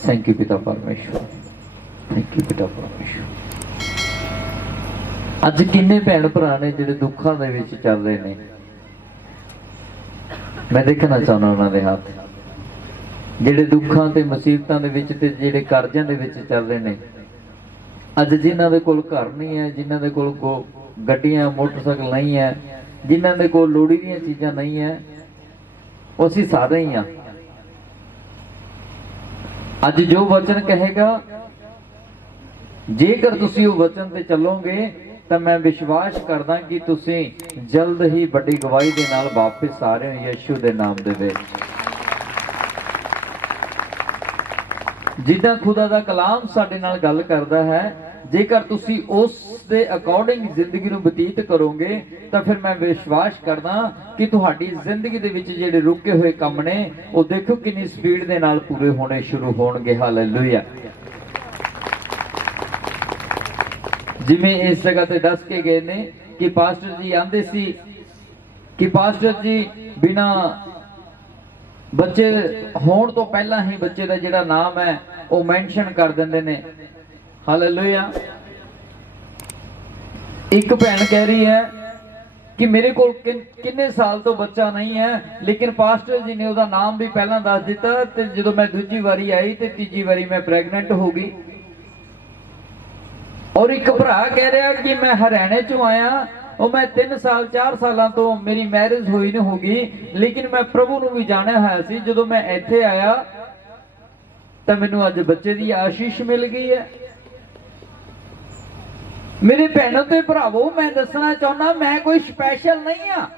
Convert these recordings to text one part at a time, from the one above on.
Thank you पिता परमेश्वर, thank you पिता परमेश्वर। अज किन्ने भैन भरा ने जिहड़े दुखों दे विच चल रहे ने, मैं देखना चाहना उन्होंने हाथ जिहड़े दुखों ते मुसीबतों दे विच ते जिहड़े करज़ां दे विच चल रहे ने। अज जिन्हां दे कोल घर नहीं है, जिन्हां दे कोल गड्डियां मोटरसाइकिल नहीं है, जिन्हां दे कोल लोड़ी दीयां चीज़ां नहीं है, वो असीं सारे ही हाँ। अज जो वचन कहेगा, जेकर तुसीं उस वचन ते चलोगे तो मैं विश्वास करदा कि तुसीं जल्द ही बड़ी गवाही दे नाल वापस आ रहे हो यीशु दे नाम दे विच। जिद्दां खुदा दा कलाम साडे नाल गल करदा है, जेकर तुसीं उस दे अकॉर्डिंग जिंदगी नूं बतीत करोगे तो फिर मैं विश्वास करदा कि तुहाडी जिंदगी दे विच जिहड़े रुके हुए काम ने वो देखो कितनी स्पीड दे नाल पूरे होने शुरू होणगे। हालेलुया। जिवें इस जगह ते दस के गए ने कि पास्टर जी आंदे सी कि पास्टर जी बिना बच्चे होण तो पहला ही बच्चे का जिहड़ा नाम है वो मैंशन कर देंदे ने। हालेलुया। एक भैन कह रही है कि मेरे को किन्ने साल तो बच्चा नहीं है, लेकिन पास्टर जी ने उसका नाम भी पहला दस दिता ते जदों मैं दूजी वारी आई ते तीजी वारी मैं प्रेगनेंट हो गई। और एक भरा कह रहा कि मैं हरियाणे चों आया और मैं 3 साल 4 साल तो मेरी मैरिज हुई नहीं होगी, लेकिन मैं प्रभु नूं भी जाणिया होया सी। जदों मैं इत्थे आया तो मैनूं अज बच्चे की आशीष मिल गई है। मेरे भैनों ते भरावो, मैं दसना चाहना मैं कोई स्पैशल नहीं हाँ।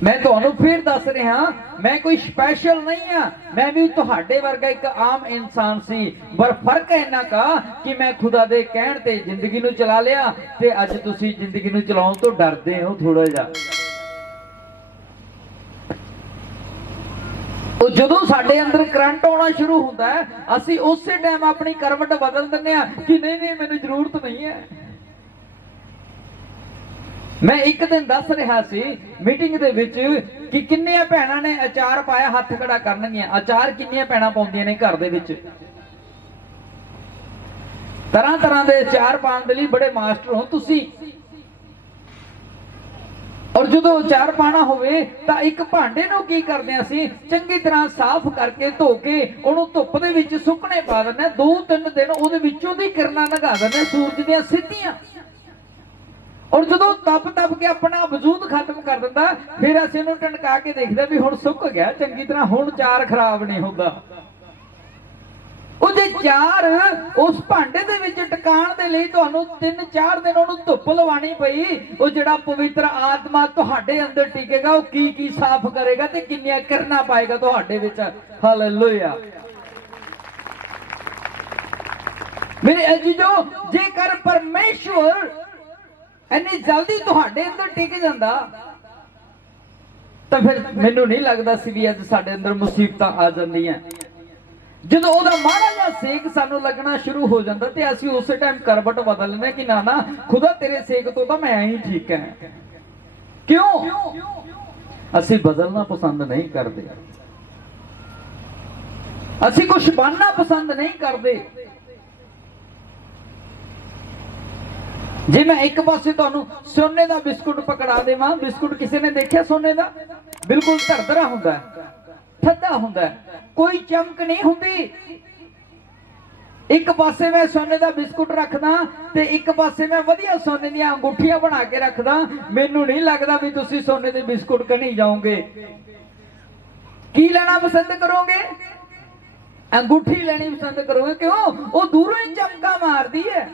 मैं तुहानूं फिर दस रहा, मैं कोई स्पैशल नहीं हाँ। मैं भी तुहाडे वर्गा एक आम इंसान सी, पर फर्क है इन्ना का कि मैं खुदा दे कहण ते जिंदगी नूं चला लिया ते अज तुसीं जिंदगी नूं चलाउण तो डरदे हो थोड़ा जिहा। जदों साडे अंदर करंट आना शुरू होता है, असीं उस टाइम अपनी करवट बदल दिंदे आ कि नहीं नहीं मैनूं जरूरत नहीं है। मैं एक दिन दस रहा सी मीटिंग दे विच कि किन्नियां भैणां ने अचार पाया, हथ खड़ा करनगियां। अचार किन्नियां भैणां पाउंदियां ने घर दे विच, तरह तरह के अचार पाउण दे लई बड़े मास्टर हो तुसीं। और जो अचार पाना होवे तां एक भांडे नूं की करदे आ असीं चंगी तरह साफ करके धो के उहनूं धुप्प दे विच सुकणे पा दिंदे। 2-3 दिन उहदे विचों दी किरणां लगा दिंदे सूरज दीयां सिੱਧੀਆਂ। और जो तप तप के अपना वजूद खत्म कर दिंदा, फिर असीं उहनूं टणका के देखदे भी हुण सुक गया चंगी तरह, हुण चार खराब नहीं हुंदा। ਉਹਦੇ ਚਾਰ उस भांडे ਦੇ ਵਿੱਚ ਟਿਕਾਣ ਦੇ ਲਈ ਤੁਹਾਨੂੰ 3-4 ਦਿਨ ਉਹਨੂੰ ਧੁੱਪ ਲਵਾਣੀ ਪਈ। ਉਹ ਜਿਹੜਾ ਪਵਿੱਤਰ ਆਤਮਾ ਤੁਹਾਡੇ ਅੰਦਰ ਟਿਕੇਗਾ ਉਹ ਕੀ ਸਾਫ਼ ਕਰੇਗਾ ਤੇ ਕਿੰਨੀਆਂ ਕਿਰਨਾਂ ਪਾਏਗਾ ਤੁਹਾਡੇ ਵਿੱਚ। ਹਾਲੇਲੂਇਆ। ਮੇਰੇ ਅਜੀਜ਼ੋ, ਜੇਕਰ ਪਰਮੇਸ਼ਵਰ ਇੰਨੀ ਜਲਦੀ ਤੁਹਾਡੇ ਅੰਦਰ ਟਿਕ ਜਾਂਦਾ ਤਾਂ ਫਿਰ ਮੈਨੂੰ ਨਹੀਂ ਲੱਗਦਾ ਸੀ ਵੀ ਅੱਜ ਸਾਡੇ ਅੰਦਰ ਮੁਸੀਬਤਾਂ ਆ ਜਾਂਦੀਆਂ। ਜਦੋਂ ਉਹਦਾ ਮਾੜਾ ਜਿਹਾ ਸੇਕ ਸਾਨੂੰ ਲੱਗਣਾ ਸ਼ੁਰੂ ਹੋ ਜਾਂਦਾ ਤੇ ਅਸੀਂ ਉਸੇ ਟਾਈਮ ਕਰਵਟ ਬਦਲ ਲੈਂਦੇ ਕਿ ਨਾ ਨਾ ਖੁਦਾ ਤੇਰੇ ਸੇਕ ਤੋਂ ਤਾਂ ਮੈਂ ਹੀ ਠੀਕ ਹੈ। ਕਿਉਂ? ਅਸੀਂ ਬਦਲਣਾ ਪਸੰਦ ਨਹੀਂ ਕਰਦੇ, ਅਸੀਂ ਕੁਝ ਬਣਨਾ ਪਸੰਦ ਨਹੀਂ ਕਰਦੇ। ਜੇ ਮੈਂ ਇੱਕ ਪਾਸੇ ਤੁਹਾਨੂੰ ਸੋਨੇ ਦਾ ਬਿਸਕੁਟ ਪਕੜਾ ਦੇਵਾਂ, ਬਿਸਕੁਟ ਕਿਸੇ ਨੇ ਦੇਖਿਆ ਸੋਨੇ ਦਾ? ਬਿਲਕੁਲ ਧਰਦਰਾ ਹੁੰਦਾ ਹੈ, ਠੱਡਾ ਹੁੰਦਾ ਹੈ, कोई चमक नहीं होंदी। एक पासे मैं सोने का बिस्कुट रखदा ते एक पासे मैं वधिया सोने दी अंगूठियां बना के रखदा। मैनू नहीं लगता भी तुसी सोने दे बिस्कुट कनी जाओगे। की लेना पसंद करोगे? अंगूठी लेनी पसंद करोगे। क्यों? वो दूरों ही चमका मारदी है,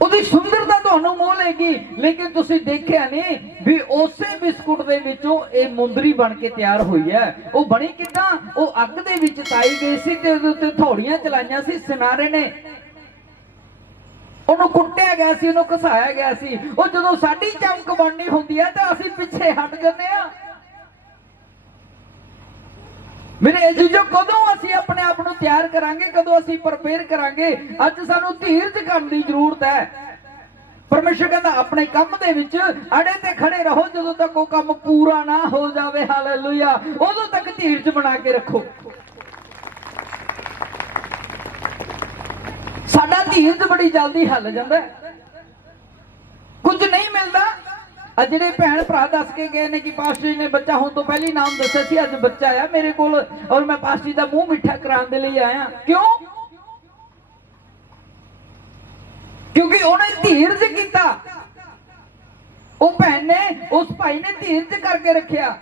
ਉਹਦੀ ਸੁੰਦਰਤਾ ਤੁਹਾਨੂੰ ਮੋਹ ਲੇਗੀ। लेकिन तुसी देखिया नहीं भी उसे बिस्कुट दे विचों ये मुंदरी बन के तैयार हुई है। वो बनी किदां? वो अग दे विच ताई गई सी ते उहदे उत्ते थोड़ियां चलाइयां सी सिनारे ने, ਉਹਨੂੰ ਕੁੱਟਿਆ ਗਿਆ ਸੀ, ਉਹਨੂੰ ਘਸਾਇਆ ਗਿਆ ਸੀ। ਉਹ ਜਦੋਂ ਸਾਡੀ ਚਮਕ ਬਣਨੀ ਹੁੰਦੀ ਹੈ ਤਾਂ ਅਸੀਂ ਪਿੱਛੇ ਹਟ ਜਾਂਦੇ ਆ। मेरे अजीजों, कदों असीं अपने आप नूं तैयार करांगे, कदों असीं प्रिपेयर करांगे? अज सानूं धीरज करन दी जरूरत है। परमेश्वर कहता अपने काम दे विच अड़े ते खड़े रहो जदों तक वो काम पूरा ना हो जावे। हालेलुया। उदों तक धीरज बना के रखो। साडा धीरज बड़ी जल्दी हल जांदा है, कुछ नहीं मिलता। ਜਿਹੜੇ ਭੈਣ ਭਰਾ ਦੱਸ ਕੇ ਗਏ ਨੇ ਕਿ ਪਾਸਟਰ ਜੀ ਨੇ ਬੱਚਾ ਹੋਣ ਤੋਂ ਪਹਿਲਾਂ ਹੀ ਨਾਮ ਦੱਸਿਆ ਸੀ, ਅੱਜ ਬੱਚਾ ਆਇਆ ਮੇਰੇ ਕੋਲ ਔਰ ਮੈਂ ਪਾਸਟਰ ਜੀ ਦਾ ਮੂੰਹ ਮਿੱਠਾ ਕਰਾਉਣ ਦੇ ਲਈ ਆਇਆ। ਕਿਉਂ? ਕਿਉਂਕਿ ਉਹਨੇ ਧੀਰਜ ਕੀਤਾ। ਉਹ ਭੈਣ ਨੇ, ਉਸ ਭਾਈ ਨੇ ਧੀਰਜ ਕਰਕੇ ਰੱਖਿਆ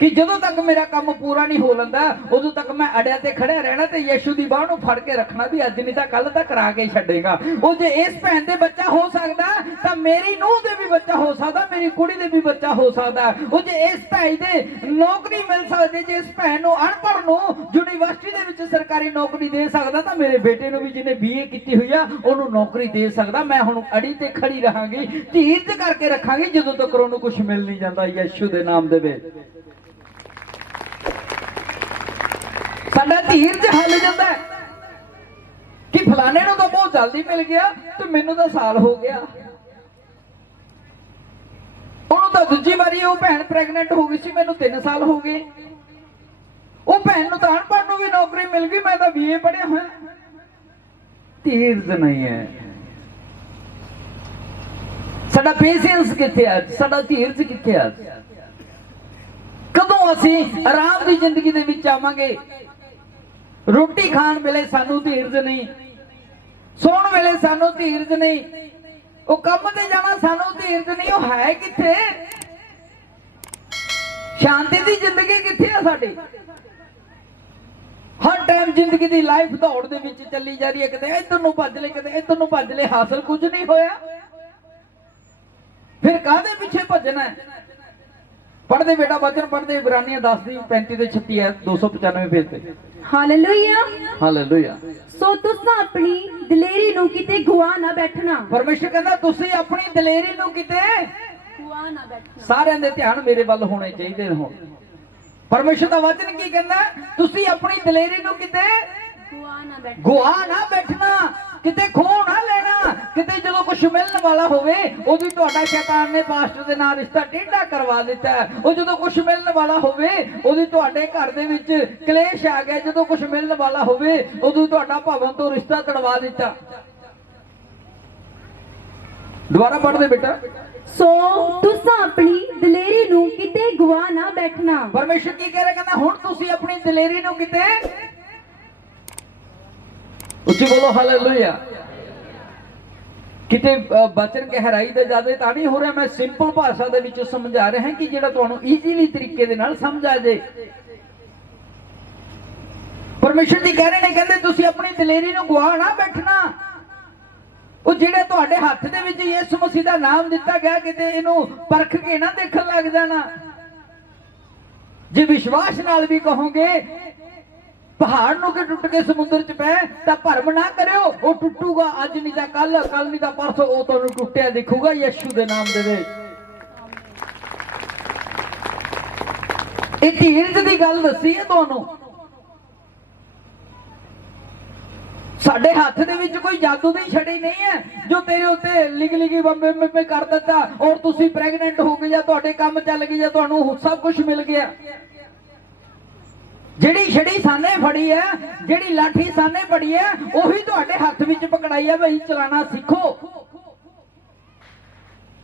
कि जदों तक मेरा काम पूरा नहीं हो लंदा उदों तक मैं अड़िया ते खड़े रहना ते यीशु दी बाह नूं फड़ के रखना भी अज नहीं तां कल तां करा के छड्डेगा। ਉਹ जे इस भैन दे बच्चा हो सकदा तां मेरी नूह दे भी बच्चा हो सकदा, मेरी कुड़ी दे भी बच्चा हो सकदा। ਉਹ जे इस भाई दे नौकरी मिल सकदी, जे इस भैन नूं अनपढ़ नूं यूनिवर्सिटी दे विच सरकारी नौकरी दे सकदा तां मेरे बेटे नूं भी जिहने बीए कीती हुई आ ਉਹਨੂੰ नौकरी दे सकदा। मैं हुण अड़ी ते खड़ी रहांगी, धीरज करके रखांगी जदों तक ਉਹਨੂੰ कुछ मिल नहीं जांदा यीशु दे नाम दे विच। साडा धीरज हल जाता है कि फलाने नूं तो बहुत जल्दी मिल गया तो मैनू तो साल हो गया। उन्होंने तो दूजी बारी वो भैन प्रेगनेंट हो गई सी, मैनू 3 साल हो गए। वो भैन नूं तां अनपढ़ नूं भी नौकरी मिल गई, मैं तो बीए पढ़िया हुआ। धीरज नहीं है साडा। पेशेंस कित्थे अज, साडा धीरज कित्थे अज? कदों असीं आराम की जिंदगी दे विच आवांगे? रोटी खाण वेले सानू धीरज नहीं, सोण वेले सानू धीरज नहीं, वो काम ते जाना सानू धीरज नहीं। वो है किथे? शांति दी जिंदगी किथे है साडी? हर टाइम जिंदगी दी लाइफ दौड़ दे विच चली जा रही है, कदे इधर नूं भज ले कदे इधर नूं भज ले, हासिल कुछ नहीं होया। फिर काहदे पीछे भजना है? पढ़दे बेटा वचन पढ़दे इब्रानियां 10:35-36 है 295 पेज पे। Hallelujah hallelujah. सो तुसां अपनी दिलेरी नूं किते गुआ ना बैठना। परमेश्वर कहंदा तुसीं अपनी दिलेरी नूं किते गुआ ना बैठना। सारिਆਂ दे ध्यान मेरे ਵੱਲ होने चाहिए हो। परमेश्वर दा वचन की कहंदा? तुसीं अपनी दिलेरी नूं किते गुआ ना बैठना, किते खो ना लेना। किते जदों कुछ मिलने वाला होवे उदी तुहाडा शैतान ने पास्टर दे नाल रिश्ता टेढ़ा करवा दिता है। ਉਹ ਜਦੋਂ कुछ मिलने वाला होवे उदी तुहाडे घर दे विच कलेश आ गया, जदों कुछ मिलने वाला होवे उदों तुहाडा भवन तो रिश्ता तड़वा दिता। दोबारा पढ़ दे बेटा। सो तुसां अपनी दिलेरी नूं किते गुआ ना बैठना। परमेश्वर की कह रहा, कहंदा हुण तुसीं अपनी दिलेरी नूं किते, उच्ची बोलो हालेलुया। किते बचन गहराई दे ज्यादा तां नहीं हो रहा, मैं सिंपल भाषा दे विच समझा रहा हां कि जिहड़ा तुहानूं ईजीली तरीके दे नाल समझ आ जाए। परमेश्वर जी कह रहे ने, कहंदे तुसीं अपनी दिलेरी नूं गुआ ना बैठना। ਉਹ ਜਿਹੜੇ ਤੁਹਾਡੇ ਹੱਥ ਦੇ ਵਿੱਚ ਯਿਸੂ ਮਸੀਹ ਦਾ ਨਾਮ ਦਿੱਤਾ ਗਿਆ, ਕਿਤੇ ਇਹਨੂੰ ਪਰਖ ਕੇ ਨਾ ਦੇਖਣ ਲੱਗ ਜਾਣਾ। ਜੇ ਵਿਸ਼ਵਾਸ ਨਾਲ ਵੀ ਕਹੋਗੇ ਪਹਾੜ ਨੂੰ ਕਿ ਟੁੱਟ ਕੇ ਸਮੁੰਦਰ 'ਚ ਪੈ ਤਾਂ ਭਰਮ ਨਾ ਕਰਿਓ, ਉਹ ਟੁੱਟੂਗਾ ਅੱਜ ਨਹੀਂ ਤਾਂ ਕੱਲ, ਕੱਲ ਨਹੀਂ ਤਾਂ ਪਰਸੋਂ ਉਹ ਤੁਹਾਨੂੰ ਟੁੱਟਿਆ ਦਿਖੂਗਾ ਯਿਸੂ ਦੇ ਨਾਮ ਦੇ ਵਿੱਚ। ਇਹ ਧੀਰਜ ਦੀ ਗੱਲ ਦੱਸੀ ਹੈ ਤੁਹਾਨੂੰ। साडे हाथ दे विच कोई जादू दी छड़ी नहीं है जो तेरे उत्ते लिख लिखी बम्बे कर दिता और तुसी प्रेगनेंट हो गए या तुहाडे काम चल गई या तुहानूं सब कुछ मिल गया। जिहड़ी छड़ी साने फड़ी है, जिहड़ी लाठी साने फड़ी है, उही तुहाडे हाथ विच पकड़ाई है, भाई चलाना सीखो।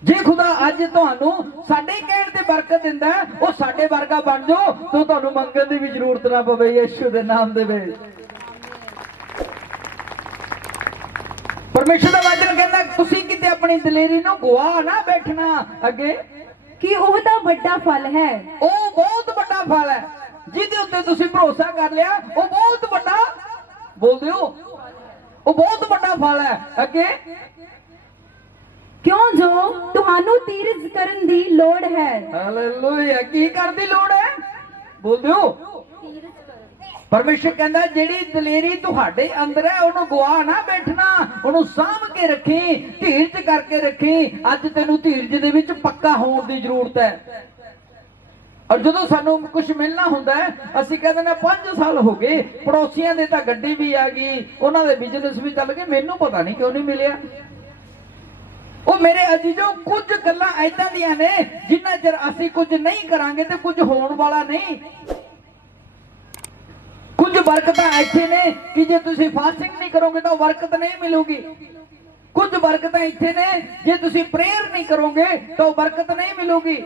जे खुदा अज तुहानूं साडे कहण ते बरकत दिंदा है, ओ साडे वर्गा बन जाओ तो तुहानूं मंगण दी भी जरूरत ना पवे यीशु दे नाम दे विच। परमेश्वर दा वचन कहंदा तुसीं किते अपनी दिलेरी नूं गुआ ना बैठना अगे कि ओहदा वड्डा फल है। ओ बहुत बड़ा फल है जिहदे उत्ते तुसीं भरोसा कर लिया, ओ बहुत बड़ा बोल दिओ, ओ बहुत बड़ा फल है अगे। क्यों जो तुहानूं धीरज करन दी लोड़ है। हालेलुया। की कर दी लोड़ है बोल दिओ। परमेश्वर कहंदा जिहड़ी दिलेरी तुहाडे अंदर है ओनू गुआ ना बैठना, ओनू साम के रखी, धीरज करके रखी। अज तैनू धीरज दे विच पक्का होण दी जरूरत है। और जदों सानू कुछ मिलना हुंदा है असीं कहंदे ने 5 साल हो गए, पड़ोसियां दे तां गड्डी भी आ गई, उन्हां दे बिजनेस भी चल गए, मैनू पता नहीं क्यों नहीं मिलिया। ਉਹ ਮੇਰੇ ਅਜੀਜ਼ੋ ਕੁਝ ਗੱਲਾਂ ਐਦਾਂ ਦੀਆਂ ਨੇ ਜਿੰਨਾ ਚਿਰ ਅਸੀਂ ਕੁਝ ਨਹੀਂ ਕਰਾਂਗੇ ਤੇ ਕੁਝ ਹੋਣ ਵਾਲਾ ਨਹੀਂ। ਕੁਝ ਬਰਕਤਾਂ ਇੱਥੇ ਨੇ ਕਿ ਜੇ ਤੁਸੀਂ ਫਾਸਟਿੰਗ ਨਹੀਂ ਕਰੋਗੇ ਤਾਂ ਬਰਕਤ ਨਹੀਂ ਮਿਲੂਗੀ। ਕੁਝ ਬਰਕਤਾਂ ਇੱਥੇ ਨੇ ਜੇ ਤੁਸੀਂ ਪ੍ਰੇਅਰ ਨਹੀਂ ਕਰੋਗੇ ਤਾਂ ਬਰਕਤ ਨਹੀਂ ਮਿਲੂਗੀ।